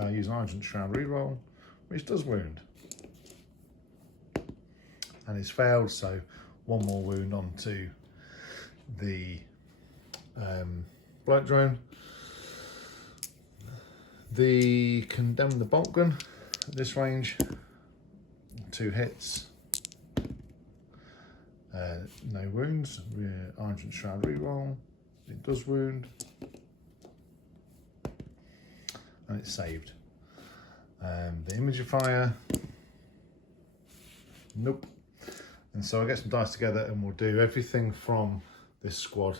I use an Argent Shroud reroll, which does wound. And it's failed, so 1 more wound onto the Blight Drone. The Condemn the Bolt Gun at this range, 2 hits, no wounds. Argent Shroud reroll, it does wound, and it's saved. The Imagifier, nope. And so I'll get some dice together and we'll do everything from this squad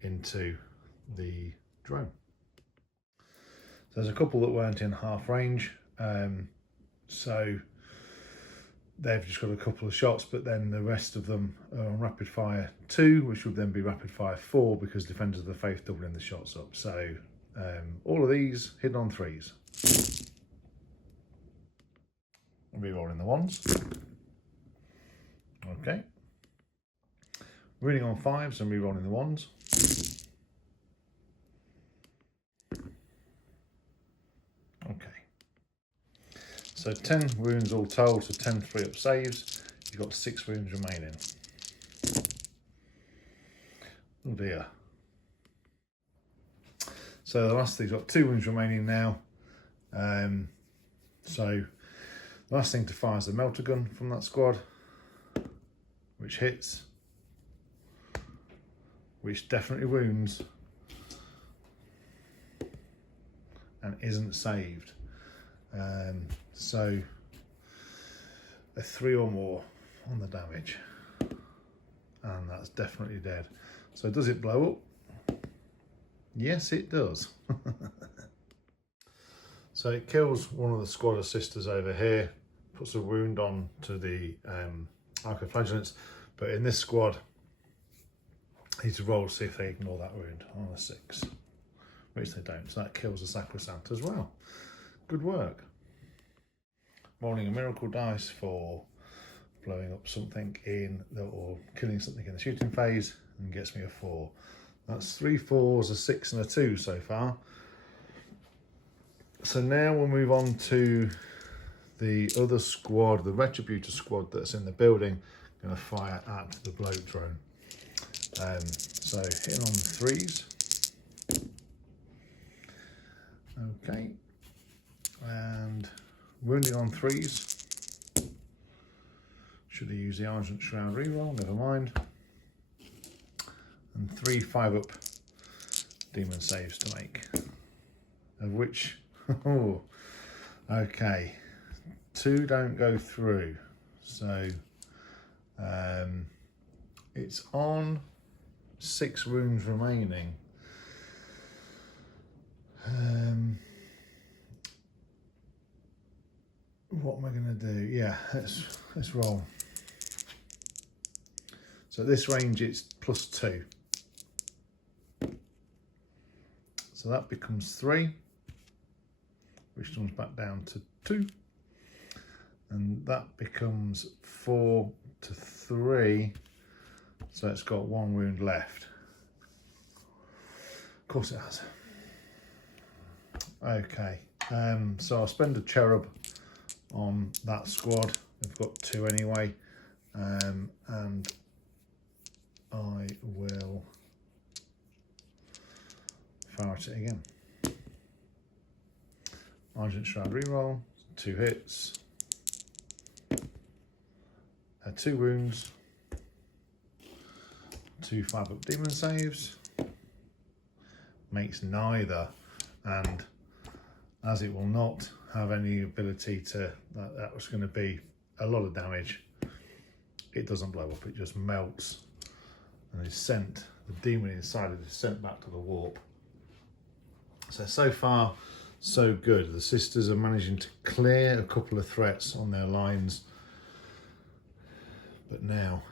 into the drone. There's a couple that weren't in half range, so they've just got a couple of shots, but then the rest of them are on rapid fire 2, which would then be rapid fire 4 because Defenders of the Faith doubling the shots up. So all of these hit on 3s. Rerolling the 1s. Okay. Reading on 5s and rerolling the 1s. Okay, so 10 wounds all told, so 10 3 up saves. You've got 6 wounds remaining. Oh dear. So the last thing's got 2 wounds remaining now. So the last thing to fire is the Melter Gun from that squad, which hits, which definitely wounds, and isn't saved. So a 3 or more on the damage, and that's definitely dead. So does it blow up? Yes, it does. So it kills one of the squad of sisters over here, puts a wound on to the Archoflagellates, but in this squad, I need to roll to see if they ignore that wound on a 6. Which they don't, so that kills the Sacrosanct as well. Good work. Rolling a miracle dice for blowing up something or killing something in the shooting phase, and gets me a 4. That's 3 4s, a 6 and a 2 so far. So now we'll move on to the other squad, the Retributor squad that's in the building, going to fire at the bloat drone. So hitting on 3s. Okay, and wounding on 3s. Should have used the Argent Shroud reroll, never mind. And 3 5 up demon saves to make, of which, oh, okay, 2 don't go through. So it's on 6 wounds remaining. what am I going to do? Yeah, let's roll. So at this range it's +2. So that becomes 3, which comes back down to 2. And that becomes 4 to 3. So it's got 1 wound left. Of course it has. Okay, so I'll spend a cherub on that squad. We've got 2 anyway. And I will fire it again. Argent Shroud reroll, 2 hits, 2 wounds, 2 5-up demon saves, makes neither, and as it will not have any ability to, that was going to be a lot of damage, it doesn't blow up, it just melts and is sent, the demon inside it is sent back to the warp. So far so good. The sisters are managing to clear a couple of threats on their lines, but now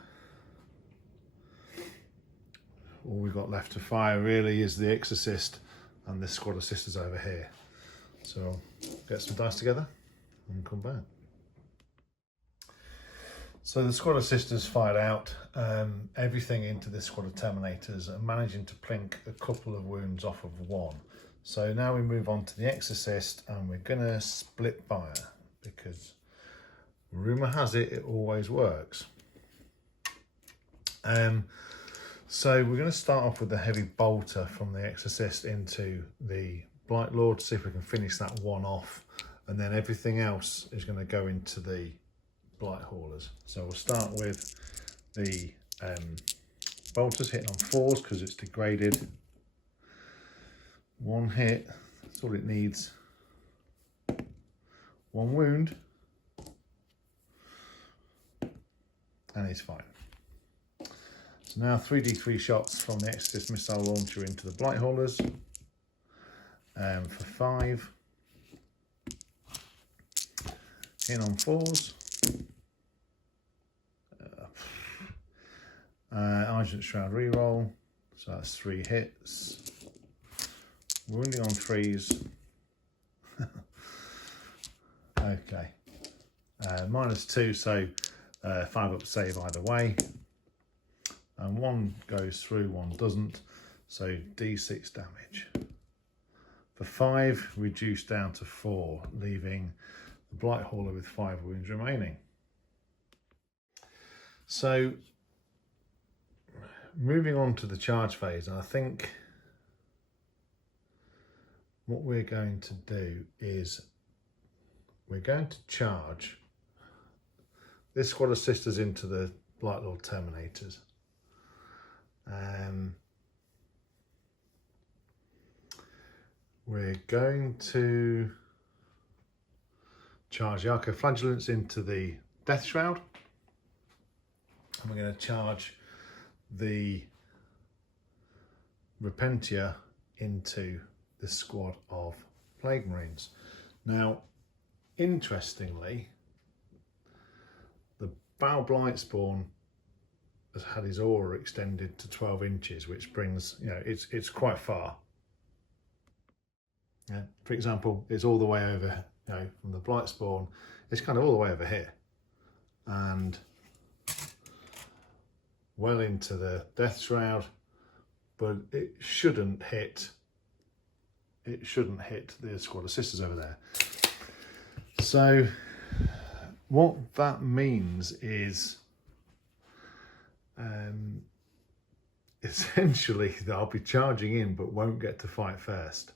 all we've got left to fire really is the exorcist and this squad of sisters over here. So I'll get some dice together and come back. So the squad of sisters fired out everything into this squad of terminators and managing to plink a couple of wounds off of 1. So now we move on to the exorcist and we're going to split fire because rumour has it, it always works. So we're going to start off with the heavy bolter from the exorcist into the Blight Lord, see if we can finish that one off, and then everything else is going to go into the Blight Haulers. So we'll start with the bolters hitting on 4s because it's degraded. 1 hit, that's all it needs. 1 wound, and it's fine. So now 3d3 shots from the Exorcist missile launcher into the Blight Haulers for 5. In on 4s. Argent Shroud reroll, so that's 3 hits. Wounding on 3s. Okay. -2, so 5-up save either way. And 1 goes through, 1 doesn't. So d6 damage. For 5, reduced down to 4, leaving the Blight Hauler with 5 wounds remaining. So, moving on to the charge phase, and I think what we're going to do is we're going to charge this squad of sisters into the Blight Lord Terminators. We're going to charge the Archoflagellants into the Death Shroud, and we're going to charge the Repentia into the squad of Plague Marines. Now, interestingly, the Bow Blightspawn has had his aura extended to 12 inches, which brings, you know, it's quite far. Yeah. For example, it's all the way over, you know, from the Blightspawn, it's kind of all the way over here, and well into the Death Shroud, but it shouldn't hit the squad of sisters over there. So what that means is essentially that I'll be charging in but won't get to fight first.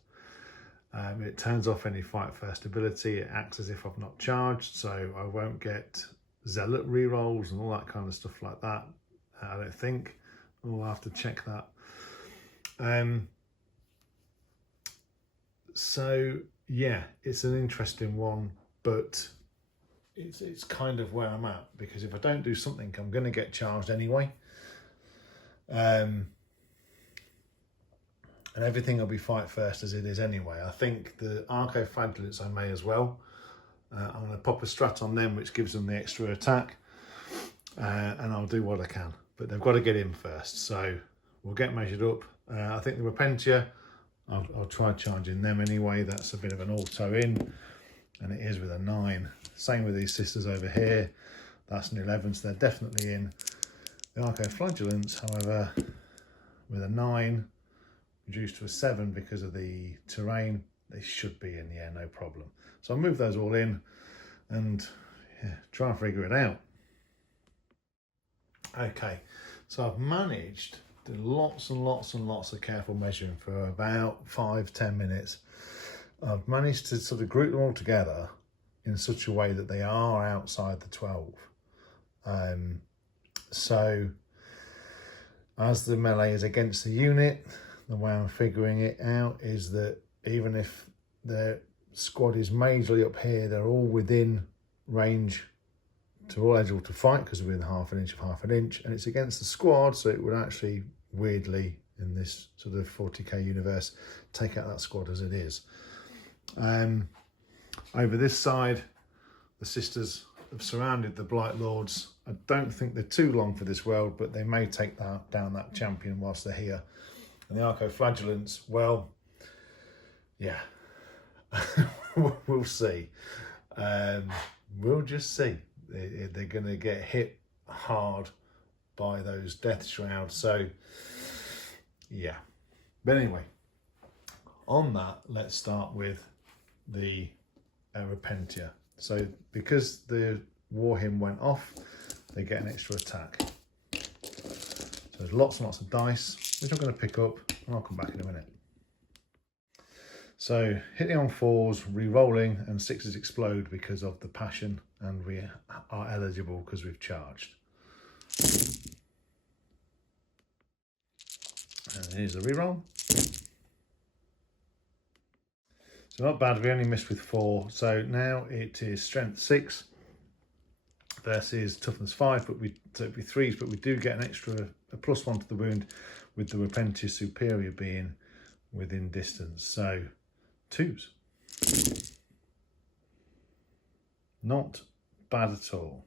It turns off any fight first ability. It acts as if I've not charged, so I won't get zealot rerolls and all that kind of stuff like that. I don't think. We'll have to check that. So yeah, it's an interesting one, but it's kind of where I'm at, because if I don't do something, I'm going to get charged anyway. And everything will be fight first as it is anyway. I think the Archoflagellants I may as well, I'm going to pop a strat on them, which gives them the extra attack, and I'll do what I can. But they've got to get in first, so we'll get measured up. I think the Repentia, I'll try charging them anyway. That's a bit of an auto in, and it is with a 9. Same with these sisters over here. That's an 11, so they're definitely in. The Arco-Flagellants, however, with a 9, reduced to a 7 because of the terrain, they should be in, yeah, no problem. So I'll move those all in and try and figure it out. Okay, so I've managed to do lots and lots and lots of careful measuring for about 5-10 minutes. I've managed to sort of group them all together in such a way that they are outside the 12. So as the melee is against the unit, the way I'm figuring it out is that even if their squad is majorly up here, they're all within range to all eligible to fight because we're within half an inch of half an inch, and it's against the squad, so it would actually weirdly, in this sort of 40k universe, take out that squad as it is. Over this side, the sisters have surrounded the Blight Lords. I don't think they're too long for this world, but they may take down that champion whilst they're here. And the Arco-Flagellants, well, yeah, we'll see. We'll just see. They're going to get hit hard by those death shrouds. So, yeah. But anyway, on that, let's start with the Repentia. So, because the War Hymn went off, they get an extra attack. So there's lots and lots of dice, which I'm going to pick up, and I'll come back in a minute. So hitting on 4s, re-rolling, and 6s explode because of the passion, and we are eligible because we've charged. And here's the re-roll. So not bad, we only missed with 4. So now it is strength 6 versus toughness 5, but so it'd be 3s, but we do get an extra, a +1 to the wound with the Repentia Superior being within distance. So 2s. Not bad at all.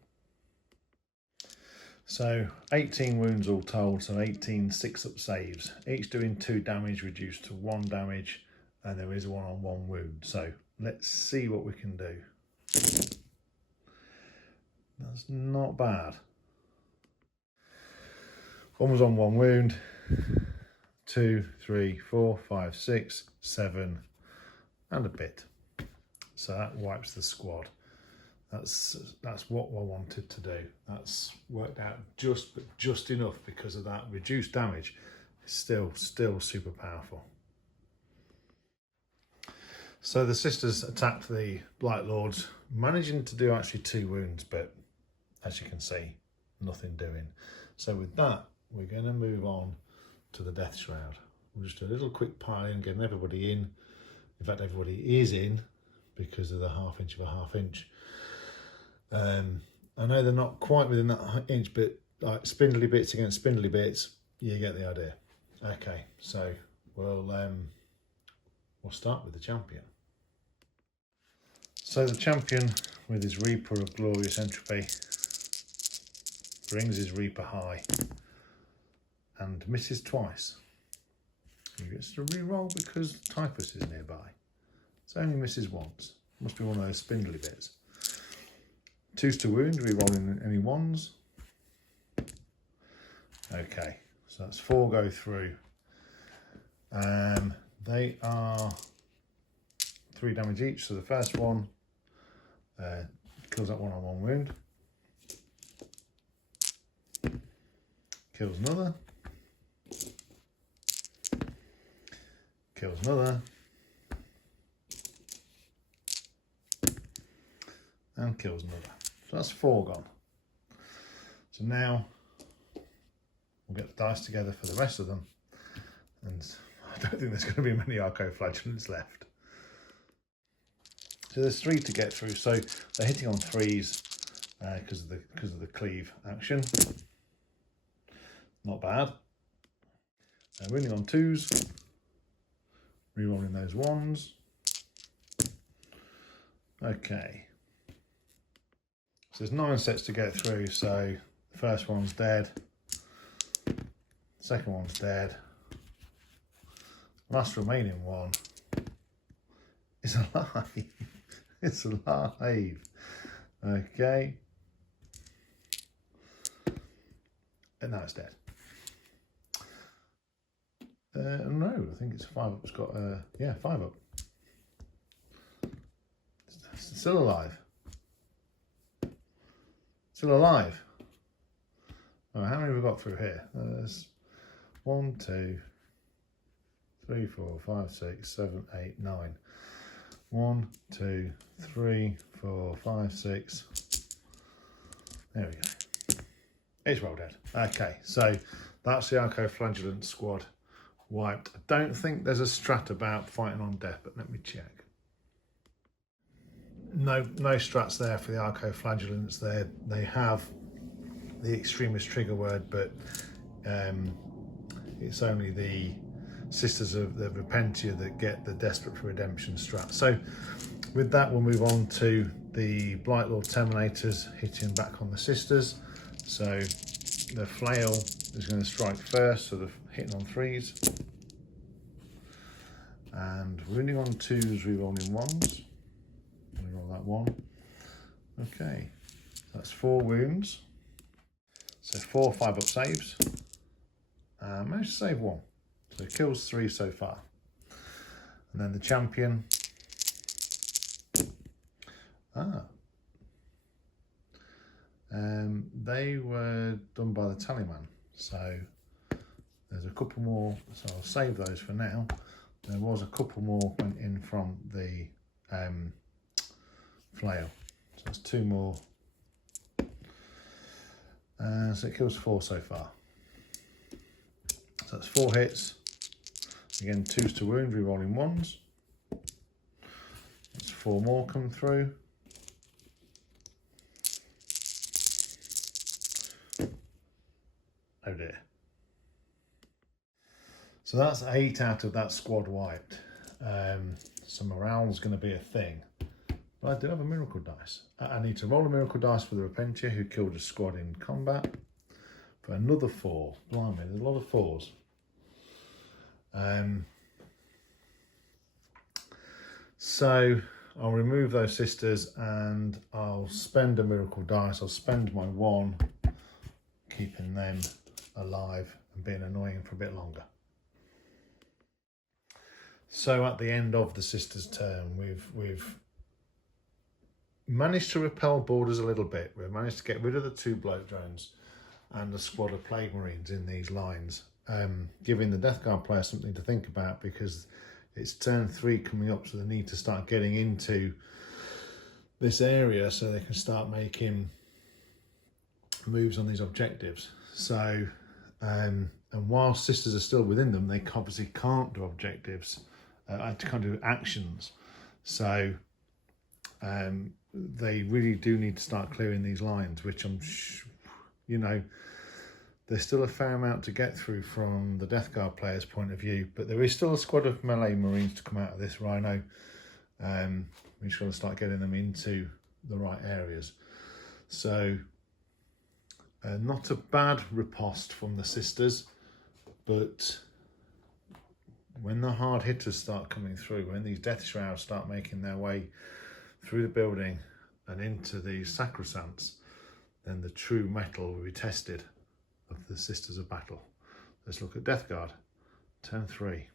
So 18 wounds all told, so 18 6-up saves, each doing 2 damage reduced to 1 damage, and there is 1 on 1 wound. So let's see what we can do. That's not bad. 1 was on 1 wound, 2, 3, 4, 5, 6, 7, and a bit. So that wipes the squad. That's what I wanted to do. That's worked out just enough because of that reduced damage. It's still super powerful. So the sisters attacked the Blight Lords, managing to do actually 2 wounds, but as you can see, nothing doing. So with that, we're going to move on to the Death Shroud. We'll just do a little quick pile in, getting everybody in. In fact, everybody is in because of the ½ inch of a ½ inch. I know they're not quite within that inch, but like spindly bits against spindly bits, you get the idea. Okay, so we'll start with the champion. So the champion, with his Reaper of Glorious Entropy, brings his Reaper high and misses twice. He gets to re-roll because Typhus is nearby. So only misses once. Must be one of those spindly bits. 2s to wound, re-rolling any 1s. Okay, so that's 4 go through. They are 3 damage each. So the first one kills that 1 on 1 wound. Kills another. Kills another. And kills another. So that's 4 gone. So now we'll get the dice together for the rest of them. And I don't think there's going to be many Arco-Flagellants left. So there's 3 to get through. So they're hitting on 3s because of the cleave action. Not bad. They're winning on 2s. Rerolling those 1s. Okay. So there's 9 sets to get through. So the first one's dead. Second one's dead. Last remaining one is alive. It's alive. Okay. And now it's dead. No, I think it's 5 up. It's got, yeah, 5 up. It's still alive. Still alive. Oh, how many have we got through here? There's 1, 2, 3, 4, 5, 6, 7, 8, 9. 1, 2, 3, 4, 5, 6. There we go. It's well dead. Okay, so that's the Arcoflagellant squad wiped. I don't think there's a strat about fighting on death, but let me check. No strats there for the Arcoflagellants. They have the extremist trigger word, but it's only the Sisters of the Repentia that get the Desperate for Redemption strat. So with that, we'll move on to the Blightlord Terminators hitting back on the Sisters. So the flail is going to strike first, so they're hitting on 3s. And wounding on 2s, rerolling 1s. Reroll that 1. Okay, that's 4 wounds. So 4 5-up saves. Managed to save 1. So kills 3 so far. And then the champion. They were done by the Tallyman. So there's a couple more. So I'll save those for now. There was a couple more went in from the flail. So that's 2 more. So it kills 4 so far. So that's 4 hits. Again, 2s to wound, rerolling 1s. That's 4 more come through. Oh dear. So that's 8 out of that squad wiped. So morale's going to be a thing. But I do have a miracle dice. I need to roll a miracle dice for the Repentia, who killed a squad in combat. For another 4. Blimey, there's a lot of 4s. So I'll remove those Sisters and I'll spend a miracle dice. I'll spend my 1, keeping them alive and being annoying for a bit longer. So at the end of the Sisters' turn, we've managed to repel borders a little bit. We've managed to get rid of the 2 bloat drones and a squad of Plague Marines in these lines, giving the Death Guard player something to think about, because it's turn 3 coming up, so they need to start getting into this area so they can start making moves on these objectives. So, and while Sisters are still within them, they obviously can't do objectives, can't do actions. So they really do need to start clearing these lines, which you know, there's still a fair amount to get through from the Death Guard player's point of view, but there is still a squad of melee Marines to come out of this Rhino. We just got to start getting them into the right areas. So not a bad riposte from the Sisters, but when the hard hitters start coming through, when these Death Shrouds start making their way through the building and into these Sacrosancts, then the true mettle will be tested of the Sisters of Battle. Let's look at Death Guard, turn 3.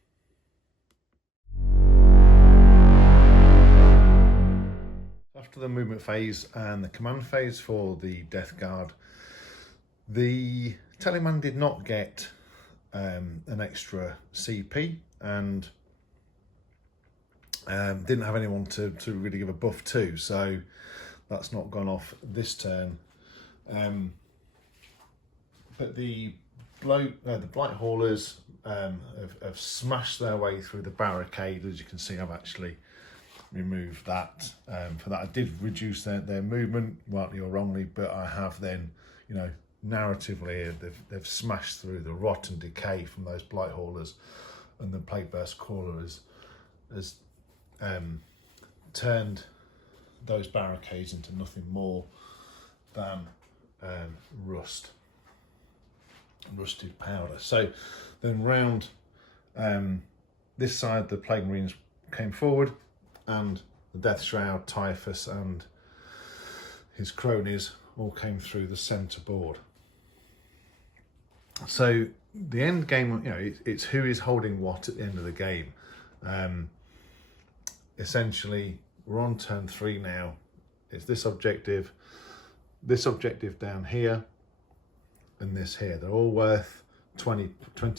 After the movement phase and the command phase for the Death Guard, the Tallyman did not get an extra CP and didn't have anyone to really give a buff to, so that's not gone off this turn. But the Blight Haulers have smashed their way through the barricade. As you can see, I've actually removed that. For that, I did reduce their movement, rightly or wrongly, but I have then, you know, narratively, they've smashed through the rot and decay from those Blight Haulers, and the Plague Burst Caller has turned those barricades into nothing more than rusted powder. So then round this side, the Plague Marines came forward, and the Death Shroud, Typhus and his cronies all came through the centre board. So the end game, you know, it's who is holding what at the end of the game. Essentially, we're on turn 3 now. It's this objective down here, and this here. They're all worth 20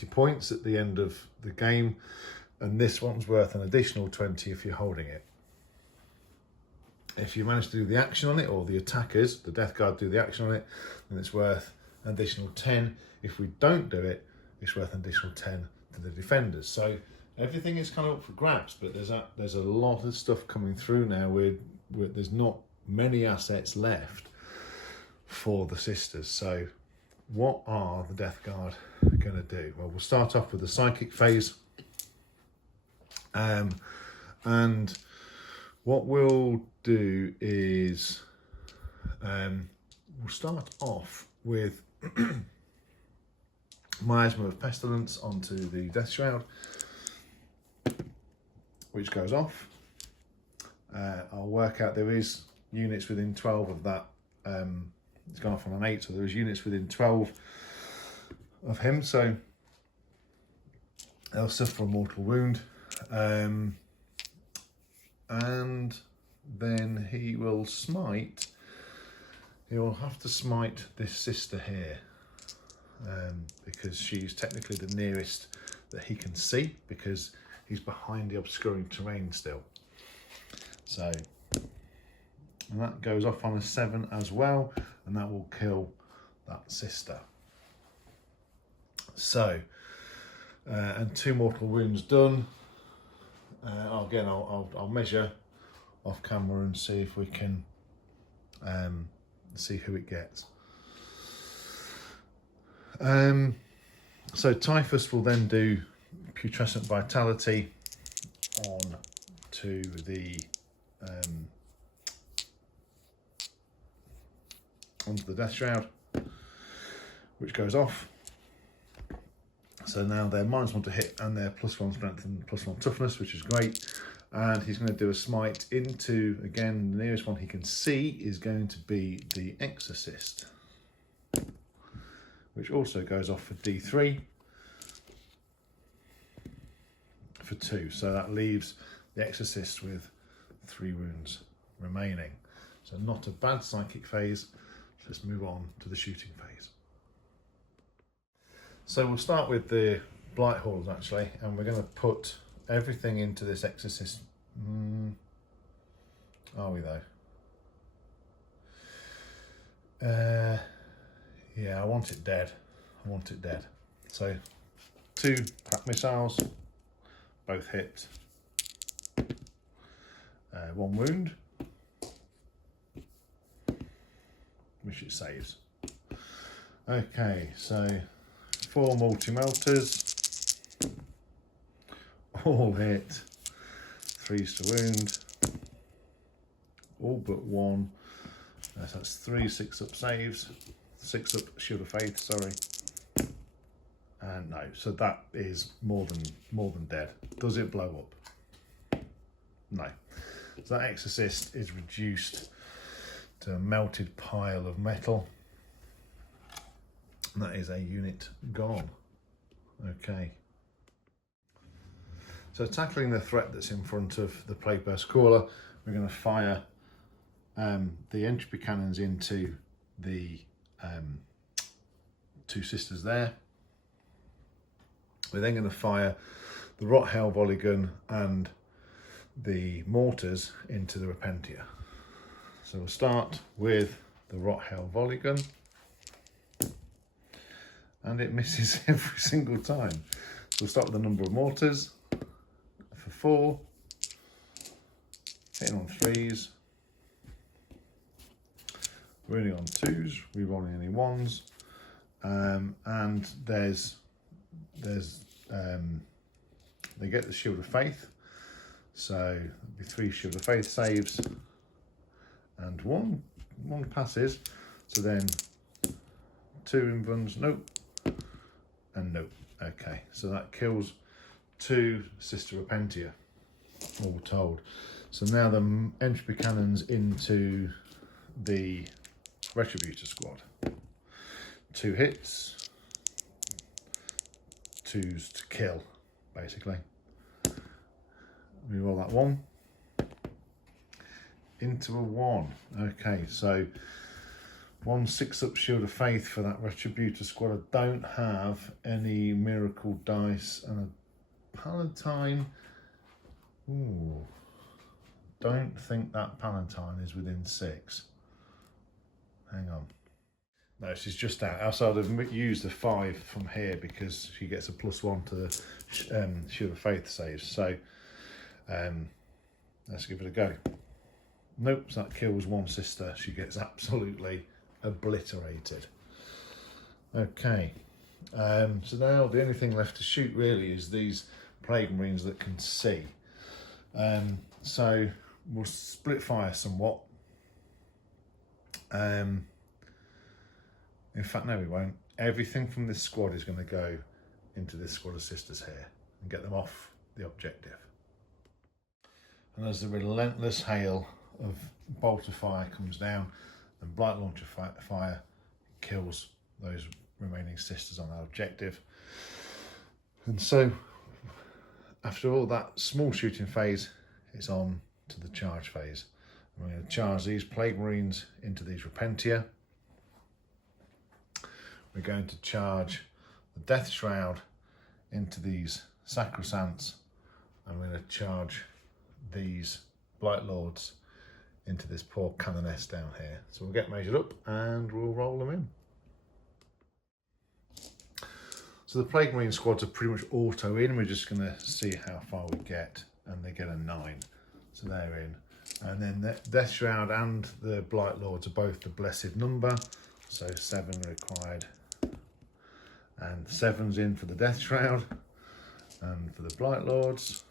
points at the end of the game, and this one's worth an additional 20 if you're holding it. If you manage to do the action on it, or the attackers, the Death Guard, do the action on it, then it's worth an additional 10. If we don't do it, it's worth an additional 10 to the defenders. So everything is kind of up for grabs, but there's a lot of stuff coming through now. There's not many assets left for the sisters. So what are the Death Guard going to do? Well, we'll start off with the psychic phase, and what we'll do is we'll start off with Miasma of Pestilence onto the Death Shroud, which goes off. I'll work out there is units within 12 of that. It's gone off on an 8, so there is units within 12 of him, so they'll suffer a mortal wound. And then he will smite. He'll have to smite this sister here, because she's technically the nearest that he can see, because he's behind the obscuring terrain still. So, and that goes off on a 7 as well, and that will kill that sister. So, and 2 mortal wounds done. Again, I'll measure off camera and see if we can see who it gets. So Typhus will then do putrescent vitality on to the onto the Death Shroud, which goes off. So now they're -1 to hit and they're +1 strength and +1 toughness, which is great. And he's going to do a smite into, again, the nearest one he can see is going to be the Exorcist, which also goes off for D3 for 2. So that leaves the Exorcist with 3 wounds remaining. So not a bad psychic phase. Let's move on to the shooting phase. So we'll start with the Blight Halls actually, and we're going to put everything into this Exorcist. Are we though? Yeah, I want it dead. I want it dead. So 2 crack missiles, both hit. 1 wound, which it saves. Okay, so 4 multi-melters, all hit, 3s to wound, all but 1. So that's 3 6-up saves, 6-up Shield of Faith, sorry. And no, so that is more than dead. Does it blow up? No. So that Exorcist is reduced to a melted pile of metal. And that is a unit gone. Okay. So tackling the threat that's in front of the Plague Burst Caller, we're going to fire the entropy cannons into the 2 sisters there. We're then going to fire the Rot Hell volley gun and the mortars into the Repentia. So we'll start with the Rot Hell volley gun, and it misses every single time. So we'll start with the number of mortars for 4, hitting on 3s, wounding on 2s, re-rolling any 1s, and they get the Shield of Faith, so there'll be 3 Shield of Faith saves, and one passes, So then 2 invuns, nope, and nope. Okay, so that kills 2 Sister Repentia, all told. So now the entropy cannons into the Retributor squad. 2 hits, 2s to kill, basically. Reroll that 1 into a 1. Okay, so 1 6-up Shield of Faith for that Retributor squad. I don't have any miracle dice, and a Palatine. Ooh, don't think that Palatine is within 6. Hang on. No, she's just out. So I'd have used the 5 from here because she gets a +1 to the Shield of Faith saves. So let's give it a go. Nope, so that kills 1 sister. She gets absolutely obliterated. Okay, so now the only thing left to shoot really is these Plague Marines that can see. So we'll split fire somewhat. In fact, no, we won't. Everything from this squad is going to go into this squad of sisters here and get them off the objective. And as the relentless hail of bolt of fire comes down and blight launcher fire kills those remaining sisters on our objective. And so after all that small shooting phase, it's on to the charge phase. And we're going to charge these Plague Marines into these Repentia. We're going to charge the Death Shroud into these Sacrosancts, and we're going to charge these Blight Lords into this poor Canoness down here. So we'll get measured up and we'll roll them in. So the Plague Marine squads are pretty much auto in. We're just going to see how far we get, and they get a 9. So they're in. And then the Death Shroud and the Blight Lords are both the blessed number. So 7 required. And 7's in for the Death Shroud. And for the Blight Lords,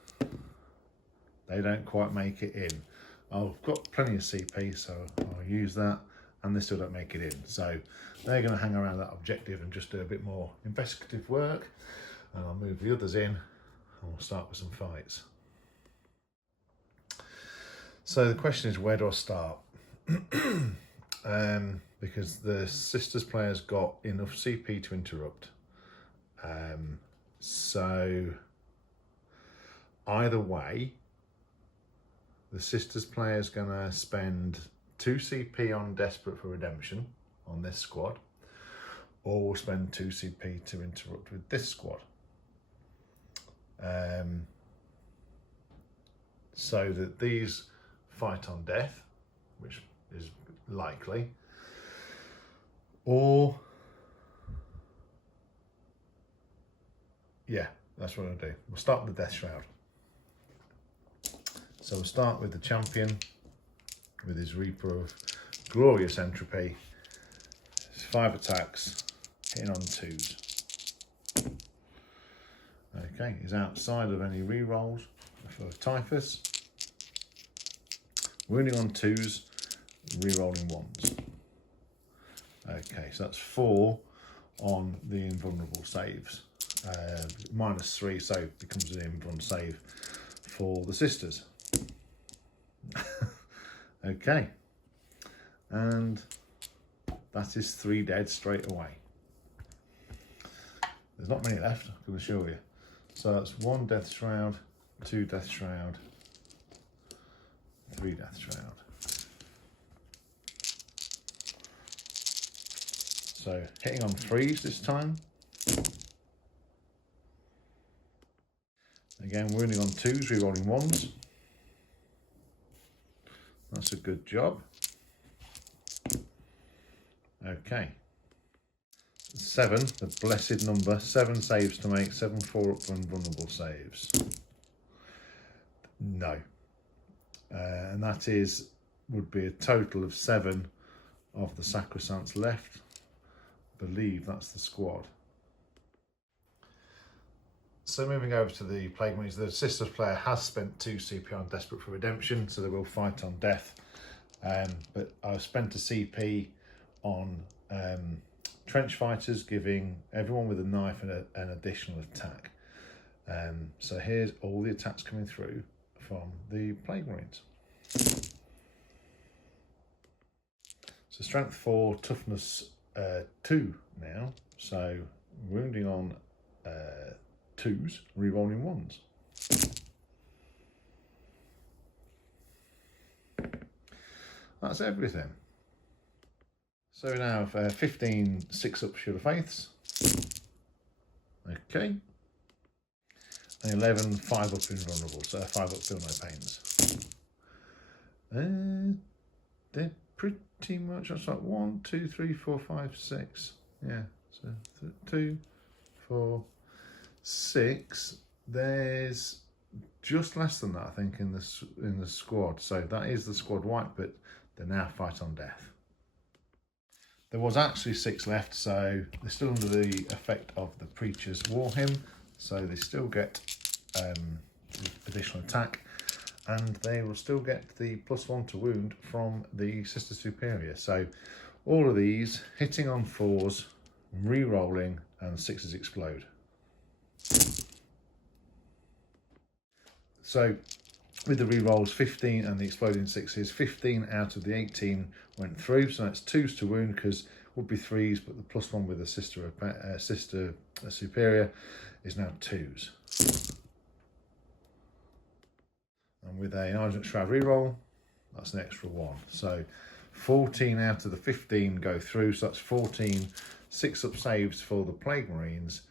they don't quite make it in. I've got plenty of CP, so I'll use that, and they still don't make it in. So they're going to hang around that objective and just do a bit more investigative work, and I'll move the others in, and we'll start with some fights. So the question is, where do I start? Because the Sisters players got enough CP to interrupt. So either way, the Sisters player is going to spend 2 CP on Desperate for Redemption on this squad, or we'll spend 2 CP to interrupt with this squad. So that these fight on death, which is likely, or yeah, that's what I'll do. We'll start with the Death Shroud. So we'll start with the champion with his Reaper of Glorious Entropy. It's 5 attacks, hitting on 2s. Okay, he's outside of any re-rolls for Typhus. Wounding on 2s, re-rolling 1s. Okay, so that's 4 on the invulnerable saves. -3, so it becomes an invuln save for the Sisters. Okay, and that is 3 dead straight away. There's not many left, I can assure you. So that's 1 Death Shroud, 2 Death Shroud, 3 Death Shroud. So hitting on 3s this time. Again, wounding on 2s, re-rolling 1s. That's a good job. Okay. 7, the blessed number. 7 saves to make, 7 4-up invulnerable saves. No. And that would be a total of 7 of the Sacrosancts left. I believe that's the squad. So moving over to the Plague Marines, the Sisters player has spent 2 CP on Desperate for Redemption, so they will fight on death. But I've spent a CP on trench fighters, giving everyone with a knife an additional attack. So here's all the attacks coming through from the Plague Marines. So strength 4, toughness 2 now. So wounding on 2s, rerolling 1s. That's everything. So we now have 15 6-up Shield of Faiths. Okay. And 11 5-up invulnerable, so 5-up feel no pains. They're pretty much, that's like 1, 2, 3, 4, 5, 6. Yeah, so 2, 4, 6. There's just less than that, I think, in the squad. So that is the squad wipe, but they now fight on death. There was actually 6 left, so they're still under the effect of the Preacher's War Hymn, so they still get additional attack, and they will still get the +1 to wound from the Sister Superior. So all of these hitting on 4s, re-rolling, and 6s explode. So with the re-rolls, 15 and the exploding 6s, 15 out of the 18 went through, so that's 2s to wound, because it would be 3s, but the +1 with the Sister Superior is now 2s. And with an Argent Shroud reroll, that's an extra 1. So 14 out of the 15 go through, so that's 14 6-up saves for the Plague Marines.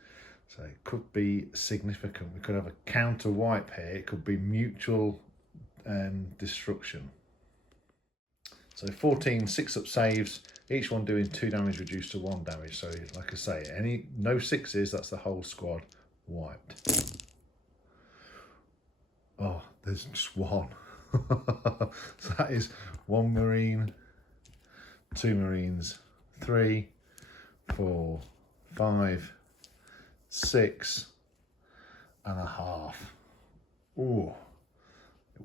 So it could be significant. We could have a counter wipe here. It could be mutual destruction. So 14 6-up saves, each one doing 2 damage reduced to 1 damage. So like I say, no 6s, that's the whole squad wiped. Oh, there's just 1. So that is 1 Marine, 2 Marines, 3, 4, 5, 6 and a half. Ooh,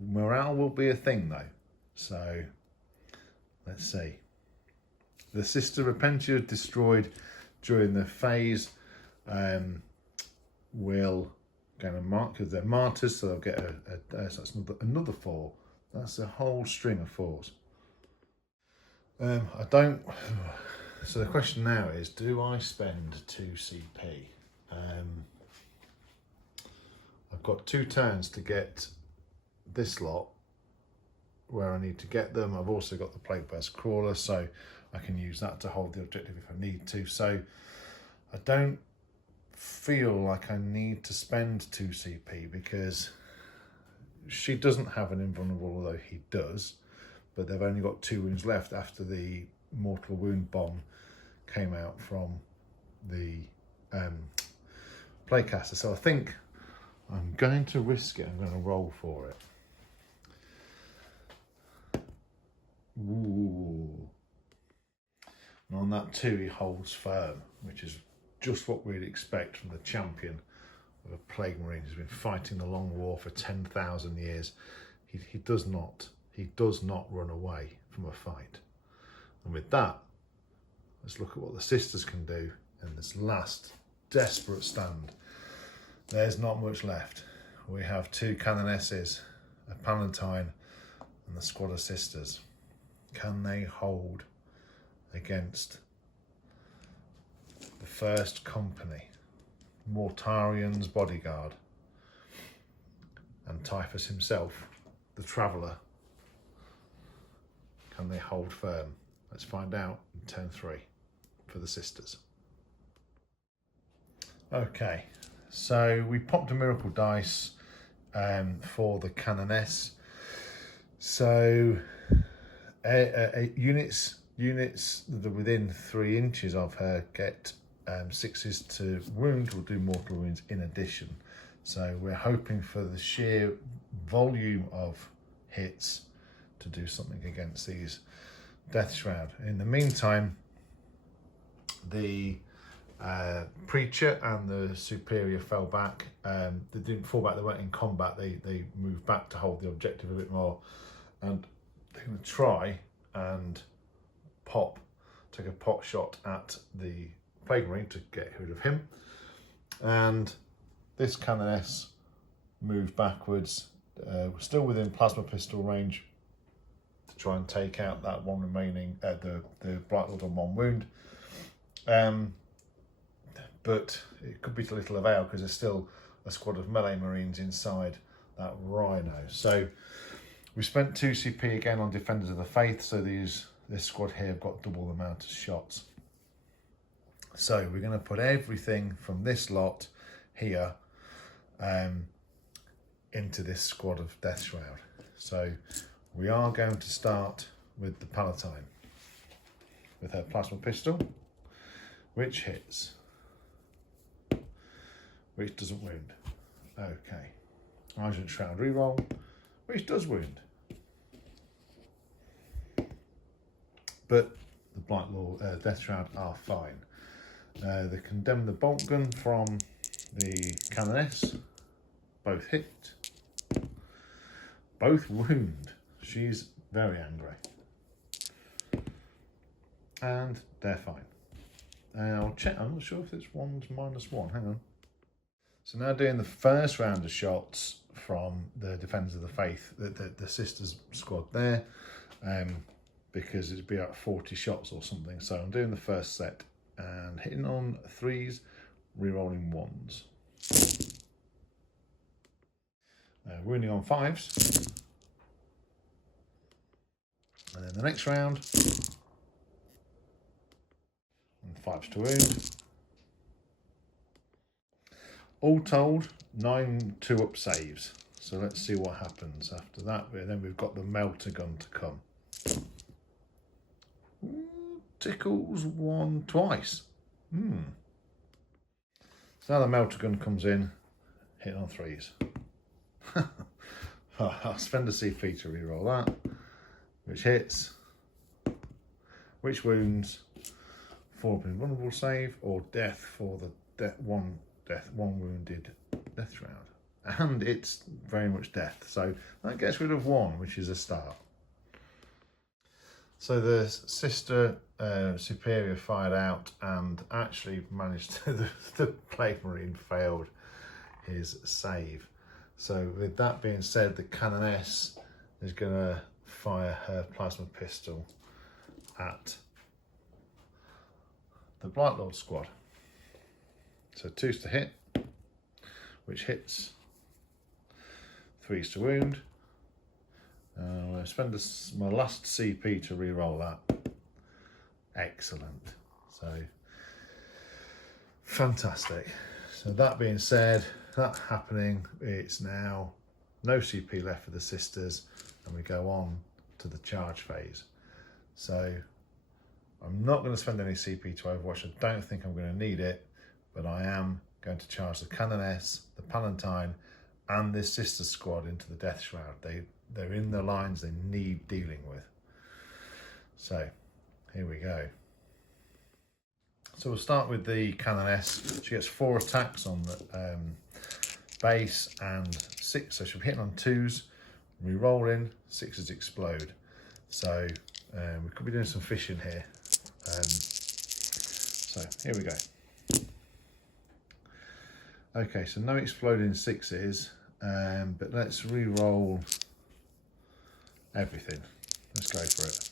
morale will be a thing though. So let's see. The Sister Repentia destroyed during the phase will get a mark because they're martyrs, so they'll get so that's another 4. That's a whole string of 4s. I don't. So the question now is, do I spend 2 CP? I've got 2 turns to get this lot where I need to get them. I've also got the Plague Burst Crawler, so I can use that to hold the objective if I need to. So I don't feel like I need to spend 2 CP because she doesn't have an invulnerable, although he does, but they've only got 2 wounds left after the mortal wound bomb came out from the Playcaster. So I think I'm going to risk it. I'm going to roll for it. Ooh. And on that 2, he holds firm, which is just what we'd expect from the champion of a Plague Marine who's been fighting the long war for 10,000 years. He does not run away from a fight. And with that, let's look at what the Sisters can do in this last desperate stand. There's not much left. We have 2 Canonesses, a Palatine, and the squad of Sisters. Can they hold against the first company, Mortarian's bodyguard, and Typhus himself, the Traveller? Can they hold firm? Let's find out in turn 3 for the Sisters. Okay, so we popped a miracle dice for the Canoness. So units that are within 3 inches of her get 6s to wound, will do mortal wounds in addition. So we're hoping for the sheer volume of hits to do something against these Death Shroud. In the meantime, the Preacher and the Superior fell back. They didn't fall back, they weren't in combat, they moved back to hold the objective a bit more, and they're going to try and pop take a pot shot at the Plague Marine to get rid of him. And this Canoness moved backwards, still within plasma pistol range, to try and take out that one remaining, the Blight Lord on 1 wound. But it could be to little avail because there's still a squad of melee Marines inside that Rhino. So we spent 2 CP again on Defenders of the Faith, so this squad here have got double the amount of shots. So we're going to put everything from this lot here into this squad of Death Shroud. So we are going to start with the Palatine with her plasma pistol, which hits, which doesn't wound. Okay, Argent Shroud reroll, which does wound. But the Blight Lord, Death Shroud are fine. They condemn the bolt gun from the Canoness. Both hit. Both wound. She's very angry. And they're fine. I'll check. I'm not sure if it's one's -1. Hang on. So now doing the first round of shots from the Defenders of the Faith, the Sisters squad there, because it'd be like 40 shots or something. So I'm doing the first set and hitting on 3s, re-rolling 1s. Wounding on 5s. And then the next round, and 5s to wound. All told, 9 2-up saves. So let's see what happens after that. Then we've got the melter gun to come. Ooh, tickles 1 twice. So now the melter gun comes in, hitting on 3s. I'll spend a CP to reroll that, which hits, which wounds, 4 invulnerable save, or death for the one wounded Death Shroud. And it's very much death, so that gets rid of 1, which is a start. So the Sister Superior fired out and actually managed to, the Plague Marine failed his save. So with that being said, the Canoness is going to fire her plasma pistol at the Blight Lord squad. So 2s to hit, which hits, 3s to wound. I'll spend my last CP to re-roll that. Excellent. So fantastic. So that being said, that happening, it's now no CP left for the Sisters, and we go on to the charge phase. So I'm not going to spend any CP to Overwatch. I don't think I'm going to need it, but I am going to charge the Canoness, the Palatine, and this Sister squad into the Death Shroud. They're in the lines they need dealing with. So here we go. So we'll start with the Canoness. She gets 4 attacks on the base and 6, so she'll be hitting on 2s, re-rolling, 6s explode. So we could be doing some fishing here. So here we go. Okay, so no exploding 6s, but let's re-roll everything. Let's go for it.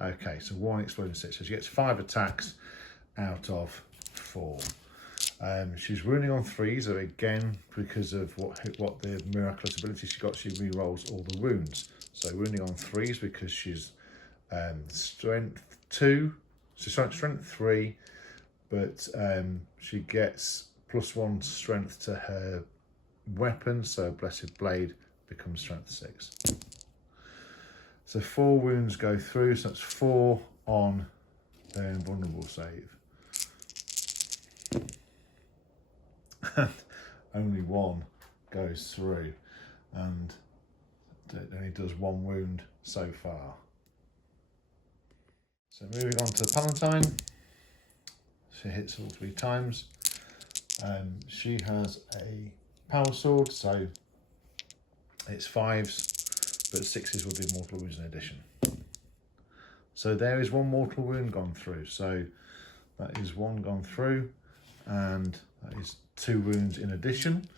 Okay, so 1 exploding 6, so she gets 5 attacks out of 4. She's wounding on 3s, so again, because of what the miraculous ability she got, she re-rolls all the wounds. So wounding on 3s because she's strength 2, so strength 3, but she gets +1 strength to her weapon, so Blessed Blade becomes strength 6. So 4 wounds go through, so that's 4 on their invulnerable save. And only 1 goes through, and it only does 1 wound so far. So moving on to the Palatine, she hits all 3 times. She has a power sword, so it's 5s, but 6s will do mortal wounds in addition. So there is one mortal wound gone through. So that is one gone through, and that is 2 wounds in addition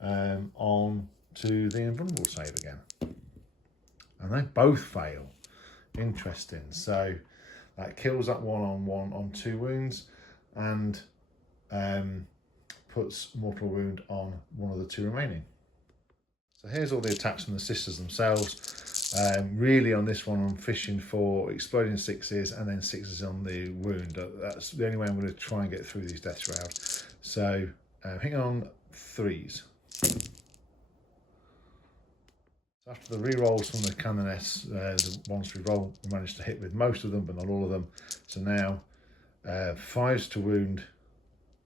on to the invulnerable save again. And they both fail. Interesting. So that kills that one on 2 wounds, and puts mortal wound on one of the 2 remaining. So here's all the attacks from the sisters themselves. Really on this one I'm fishing for exploding 6s and then 6s on the wound. That's the only way I'm going to try and get through these death shrouds. So hang on 3s. So after the re-rolls from the Canoness, the ones we roll, we managed to hit with most of them but not all of them. So now 5s to wound,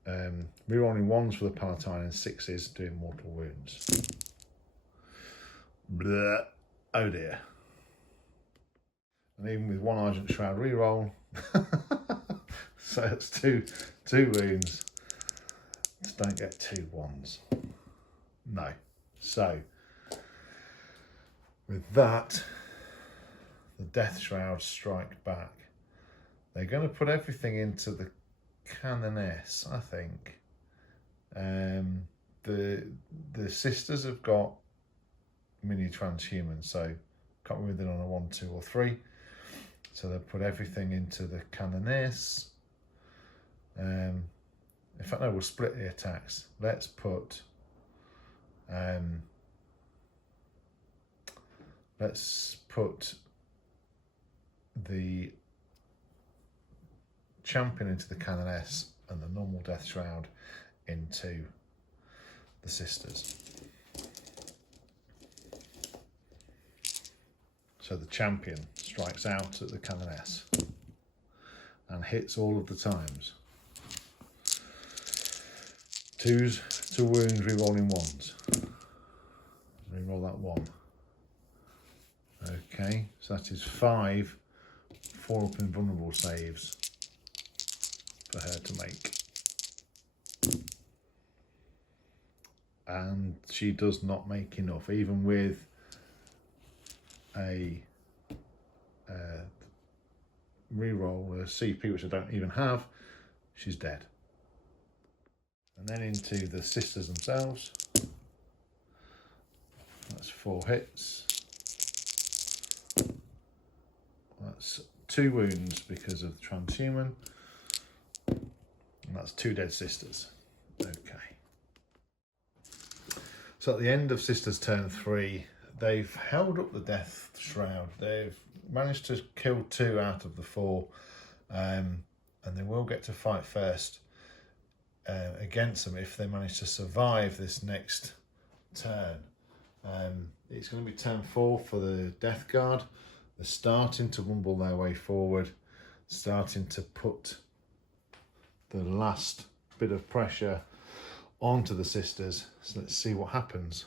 re-rolling 1s for the Palatine and 6s doing mortal wounds. Blah. Oh dear. And even with 1 Argent Shroud re-roll, so it's two wounds. Just don't get 2 1s. No. So with that, the Death Shrouds strike back. They're going to put everything into the Canoness, I think. The sisters have got mini transhuman, so can't be within on a 1, 2 or 3. So they'll put everything into the Canoness. In fact, no, we'll split the attacks. Let's put the champion into the Canoness and the normal Death Shroud into the sisters. So the champion strikes out at the Canoness and hits all of the times. 2s to wound, re-rolling 1s. Re-roll that 1. Okay, so that is 5 4-up invulnerable saves for her to make. And she does not make enough, even with a re-roll, a CP, which I don't even have. She's dead. And then into the sisters themselves. That's 4 hits. That's 2 wounds because of the transhuman. And that's 2 dead sisters. Okay. So at the end of sisters turn 3, they've held up the Death Shroud. They've managed to kill 2 out of the 4, and they will get to fight first against them if they manage to survive this next turn. It's going to be turn 4 for the Death Guard. They're starting to rumble their way forward, starting to put the last bit of pressure onto the sisters. So let's see what happens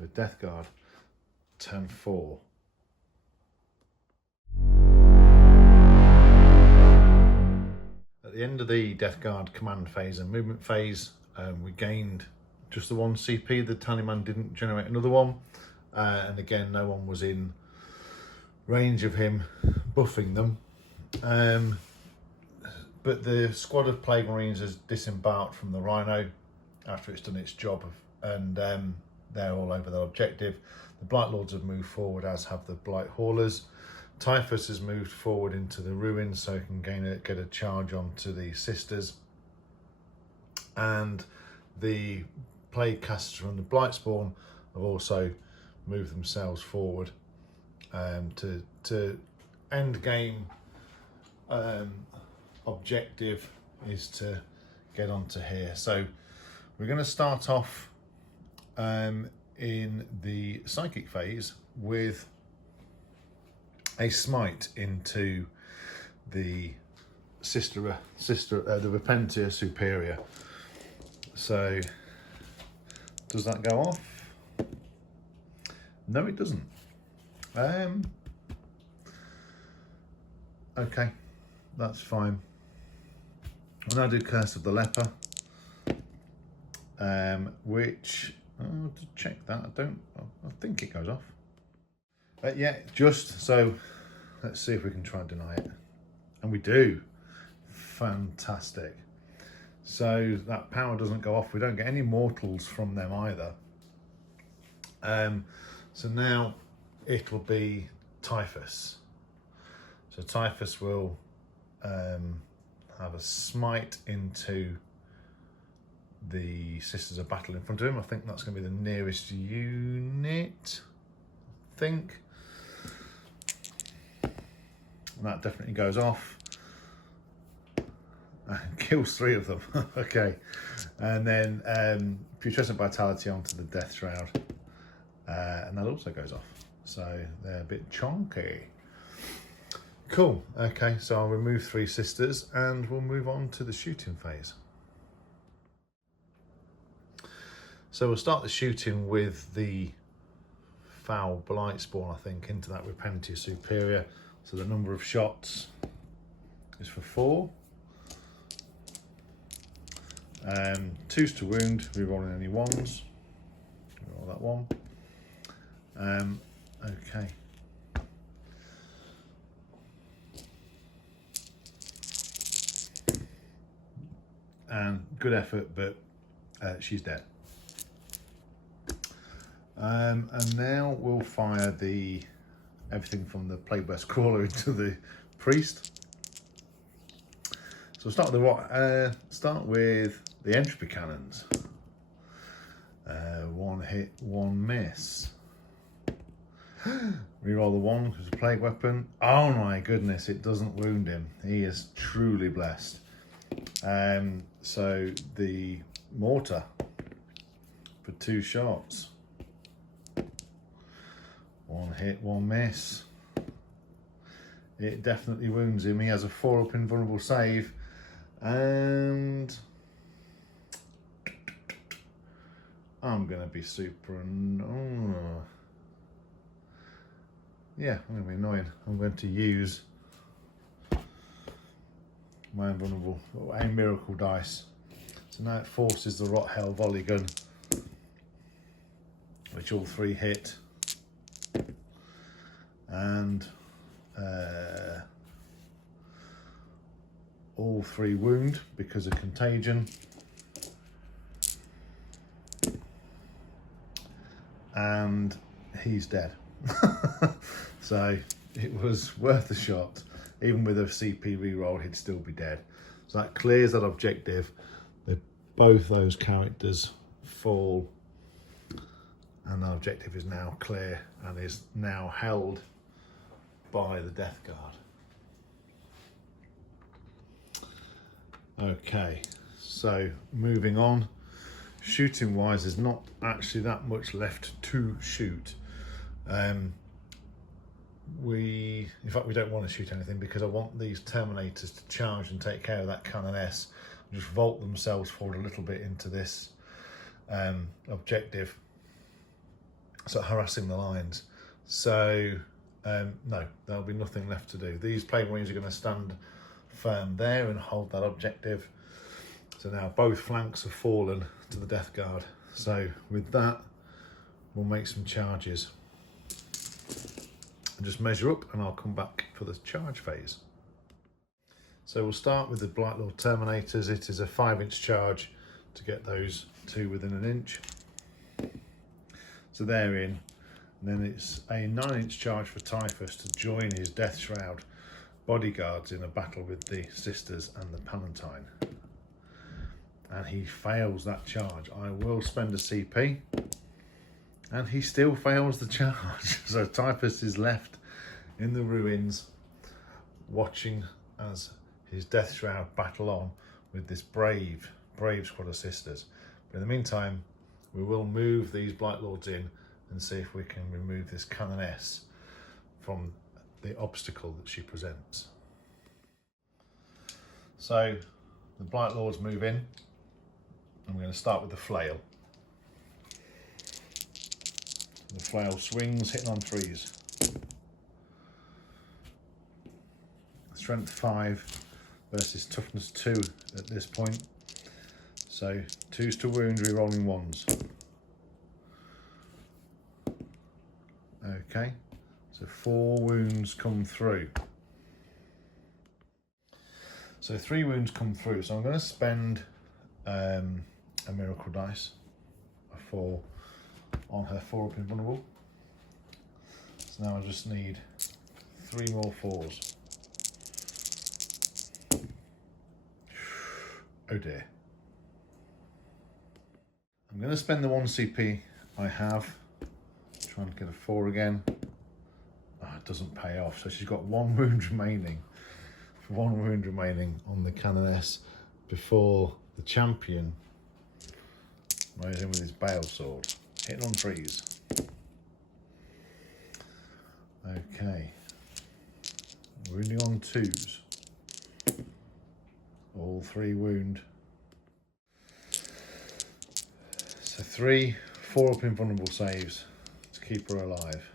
with Death Guard. Turn 4. At the end of the Death Guard command phase and movement phase, we gained just the 1 CP. The Tallyman didn't generate another one, and again no one was in range of him buffing them. But the squad of Plague Marines has disembarked from the Rhino after it's done its job, and they're all over their objective. The Blight Lords have moved forward, as have the Blight Haulers. Typhus has moved forward into the ruins so he can get a charge onto the sisters. And the Plague Casters from the Blightspawn have also moved themselves forward to end game objective is to get onto here. So we're going to start off in the psychic phase with a smite into the the Repentia Superior. So does that go off? No, it doesn't. Okay, that's fine. I'll now do Curse of the Leper, which I'll check that. I think it goes off. Yeah, just so let's see if we can try and deny it. And we do. Fantastic. So that power doesn't go off. We don't get any mortals from them either. So now it'll be Typhus. So Typhus will have a smite into the Sisters of Battle in front of him. I think that's going to be the nearest unit, I think. And that definitely goes off and kills 3 of them. Okay, and then putrescent vitality onto the Death Shroud, and that also goes off. So they're a bit chonky. Cool. Okay, so I'll remove 3 sisters and we'll move on to the shooting phase. So we'll start the shooting with the Foul Blight Spawn, I think, into that Repentia Superior. So the number of shots is for 4. 2's to wound, rerolling any 1s. Roll that 1. Okay. And good effort, but she's dead. And now we'll fire everything from the Plague Burst Crawler into the Priest. So we'll start with the Entropy Cannons. 1 hit, 1 miss. Reroll the 1 because it's a Plague Weapon. Oh my goodness, it doesn't wound him. He is truly blessed. So the Mortar for 2 shots. 1 hit, 1 miss. It definitely wounds him. He has a 4-up invulnerable save, and I'm gonna be super yeah, I'm gonna be annoying. I'm going to use my invulnerable a miracle dice. So now it forces the Rot Hell volley gun, which all 3 hit. And all 3 wound because of contagion. And he's dead. So it was worth a shot. Even with a CP reroll, he'd still be dead. So that clears that objective. Both those characters fall, and that objective is now clear and is now held by the Death Guard. Okay, so moving on. Shooting wise, there's not actually that much left to shoot. In fact, we don't want to shoot anything because I want these Terminators to charge and take care of that Canoness and just vault themselves forward a little bit into this objective, so harassing the lines. So no, there'll be nothing left to do. These Plague Marines are going to stand firm there and hold that objective. So now both flanks have fallen to the Death Guard. So with that, we'll make some charges. And just measure up and I'll come back for the charge phase. So we'll start with the Blightlord Terminators. It is a 5-inch charge to get those 2 within an inch. So they're in. And then it's a 9-inch charge for Typhus to join his Death Shroud bodyguards in a battle with the Sisters and the Palatine. And he fails that charge. I will spend a CP, and he still fails the charge. So Typhus is left in the ruins, watching as his Death Shroud battle on with this brave squad of Sisters. But in the meantime, we will move these Blightlords in and see if we can remove this Canoness from the obstacle that she presents. So the Blightlords move in, and we're going to start with the Flail. The Flail swings, hitting on 3s. Strength 5 versus toughness 2 at this point. So 2's to wound, re-rolling 1s. Okay, So 4 wounds come through. So 3 wounds come through. So I'm going to spend a miracle dice, a 4, on her 4 up invulnerable. So now I just need 3 more 4s. Oh dear. I'm going to spend the 1 CP I have, trying to get a 4 again. Oh, it doesn't pay off. So she's got 1 wound remaining. 1 wound remaining on the Canoness before the champion goes in with his bale sword, hitting on 3s. Okay, wounding on 2s. All 3 wound. So 3 4 up invulnerable saves to keep her alive.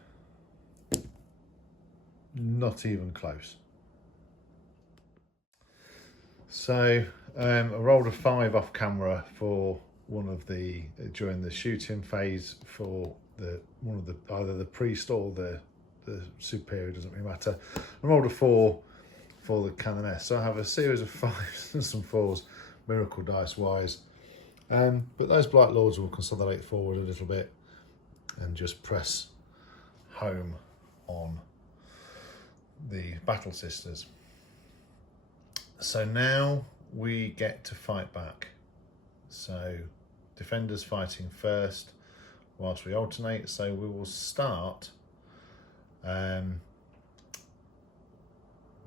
Not even close. So I rolled a 5 off camera for one of the during the shooting phase for one of the either the priest or the superior, doesn't really matter. I rolled a 4 for the Canoness. So I have a series of 5s and some 4s, miracle dice wise. But those Blight Lords will consolidate forward a little bit and just press home on the Battle Sisters. So now we get to fight back. So defenders fighting first whilst we alternate. So we will start.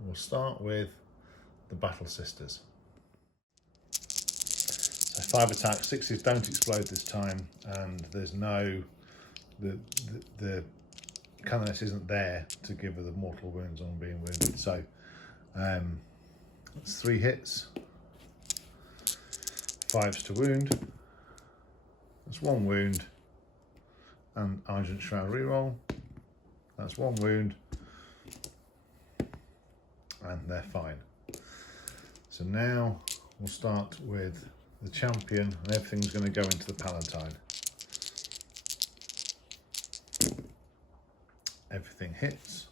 We'll start with the Battle Sisters. So 5 attacks, 6s don't explode this time, and there's no the Canoness isn't there to give her the mortal wounds on being wounded. So that's 3 hits, 5s to wound. That's 1 wound, and Argent Shroud reroll. That's 1 wound, and they're fine. So now we'll start with the champion, and everything's going to go into the Palatine. Everything hits.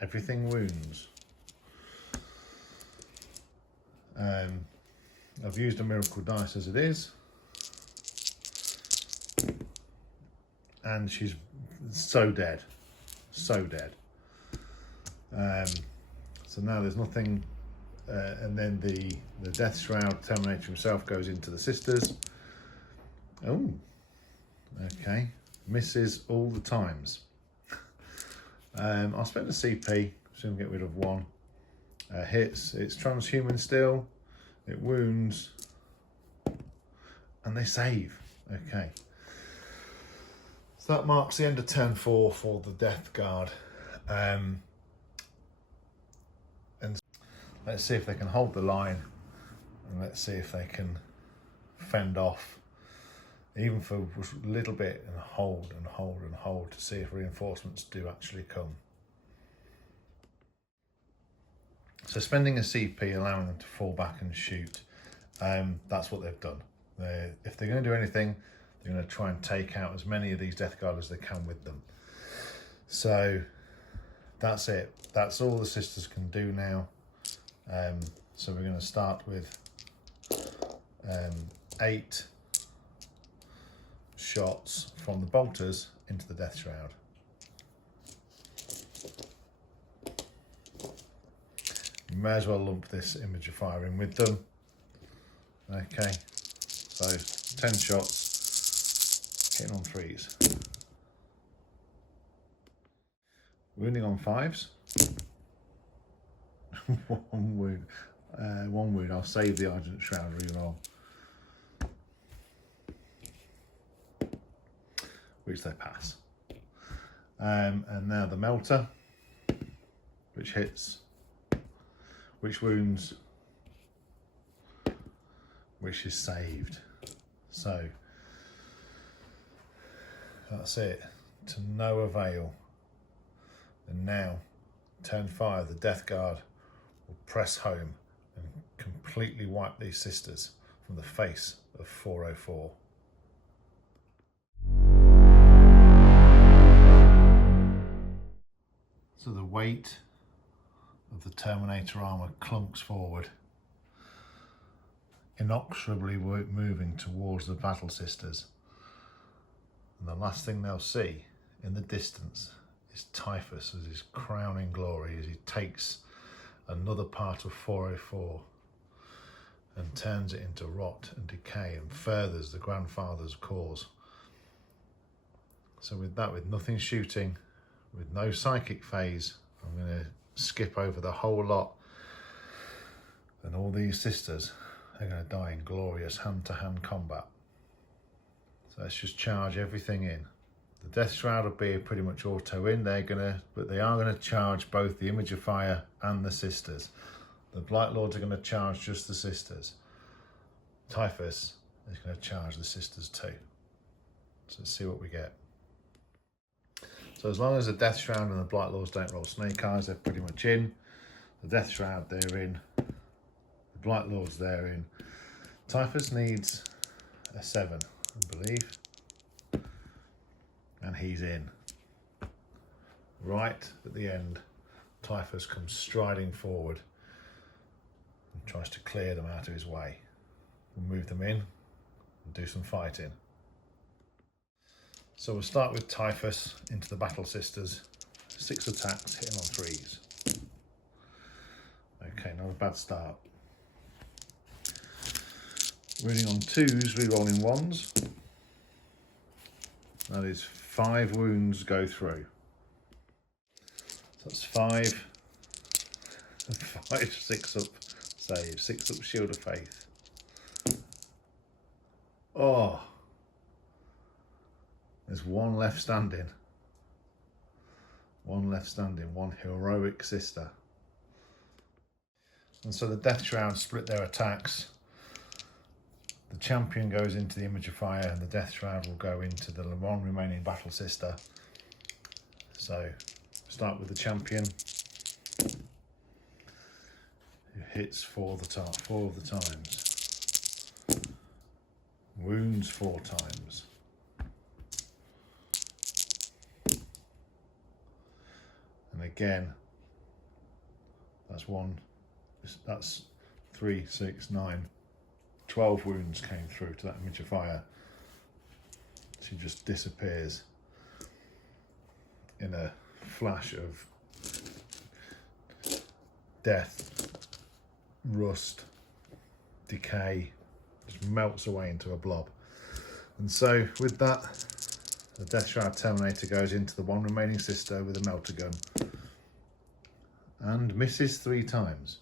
Everything wounds. I've used a miracle dice as it is, and she's so dead, so dead. So now there's nothing, and then the Death Shroud Terminator himself goes into the sisters. Oh, okay, misses all the times. I'll spend a CP, soon get rid of 1. Hits, it's transhuman still, it wounds, and they save. Okay. So that marks the end of turn 4 for the Death Guard. And let's see if they can hold the line, and let's see if they can fend off, even for a little bit, and hold and hold and hold to see if reinforcements do actually come. So spending a CP, allowing them to fall back and shoot, that's what they've done. If they're going to do anything, they're going to try and take out as many of these Death Guard as they can with them. So that's it. That's all the sisters can do now. So we're going to start with 8 shots from the bolters into the Death Shroud. You may as well lump this image of fire in with them. Okay, so 10 shots, hitting on 3s. Wounding on 5s. 1 wound. 1 wound. I'll save the Argent Shroud reroll, which they pass. And now the Melter, which hits, which wounds, which is saved. So that's it, to no avail. And now, turn 5, the Death Guard will press home and completely wipe these sisters from the face of 404. So the weight of the Terminator armour clunks forward, inexorably moving towards the Battle Sisters. And the last thing they'll see in the distance is Typhus as his crowning glory, as he takes another part of 404 and turns it into rot and decay and furthers the grandfather's cause. So with that, with nothing shooting, with no psychic phase, I'm going to skip over the whole lot, and all these sisters are going to die in glorious hand-to-hand combat. So let's just charge everything in. The Death Shroud will be pretty much auto in. But they are going to charge both the Image of Fire and the sisters. The Blight Lords are going to charge just the sisters. Typhus is going to charge the sisters too. So let's see what we get. So as long as the Death Shroud and the Blight Lords don't roll snake eyes, they're pretty much in. The Death Shroud, they're in. The Blight Lords, they're in. Typhus needs a 7, I believe. And he's in. Right at the end, Typhus comes striding forward and tries to clear them out of his way. We'll move them in and do some fighting. So we'll start with Typhus into the Battle Sisters. 6 attacks, hitting on 3s. Okay, not a bad start. Rolling on 2s, re-rolling 1s. That is 5 wounds go through. So that's 5, 6 up save, 6 up Shield of Faith. Oh, there's 1 left standing. 1 left standing, 1 heroic sister. And so the Death Shroud split their attacks. The champion goes into the Image of Fire and the Death Shroud will go into the one remaining Battle Sister. So start with the champion, who hits 4 of the times. Wounds 4 times. And again, that's 3, 6, 9, 12 wounds came through to that Image of Fire. She just disappears in a flash of death, rust, decay, just melts away into a blob. And so with that, the Death Shroud Terminator goes into the one remaining sister with a melter gun and misses 3 times,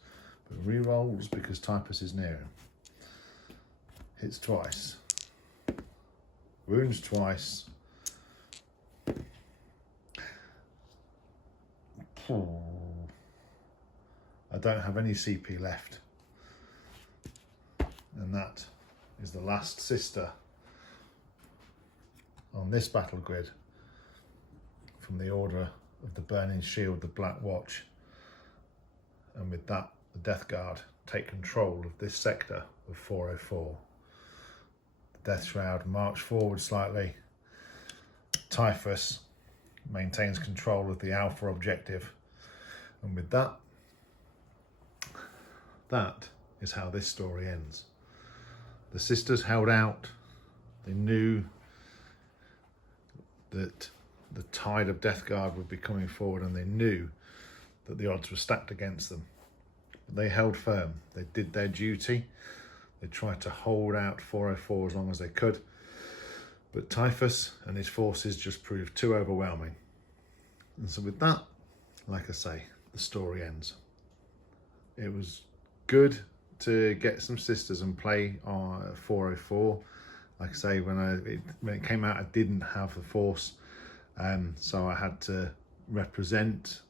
but re-rolls because Typhus is near him. Hits twice, wounds twice. I don't have any CP left, and that is the last sister on this battle grid from the Order of the Burning Shield, the Black Watch. And with that, the Death Guard take control of this sector of 404. The Death Shroud march forward slightly. Typhus maintains control of the Alpha objective. And with that, that is how this story ends. The sisters held out. They knew that the tide of Death Guard would be coming forward, and they knew that the odds were stacked against them. But they held firm. They did their duty. They tried to hold out 404 as long as they could. But Typhus and his forces just proved too overwhelming. And so with that, like I say, the story ends. It was good to get some sisters and play on 404. Like I say, when it came out, I didn't have the force, so I had to represent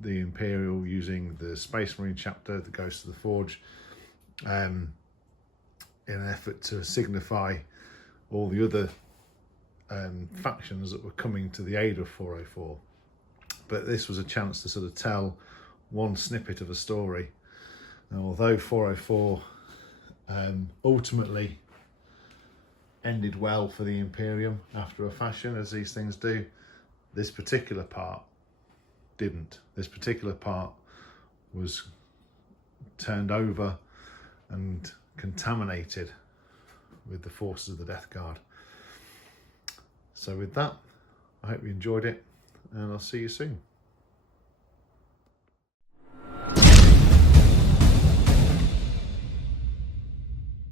the Imperial using the Space Marine chapter that goes to the Forge, in an effort to signify all the other factions that were coming to the aid of 404. But this was a chance to sort of tell one snippet of a story. And although 404 ultimately ended well for the Imperium after a fashion, as these things do, this particular part didn't. This particular part was turned over and contaminated with the forces of the Death Guard. So with that, I hope you enjoyed it, and I'll see you soon.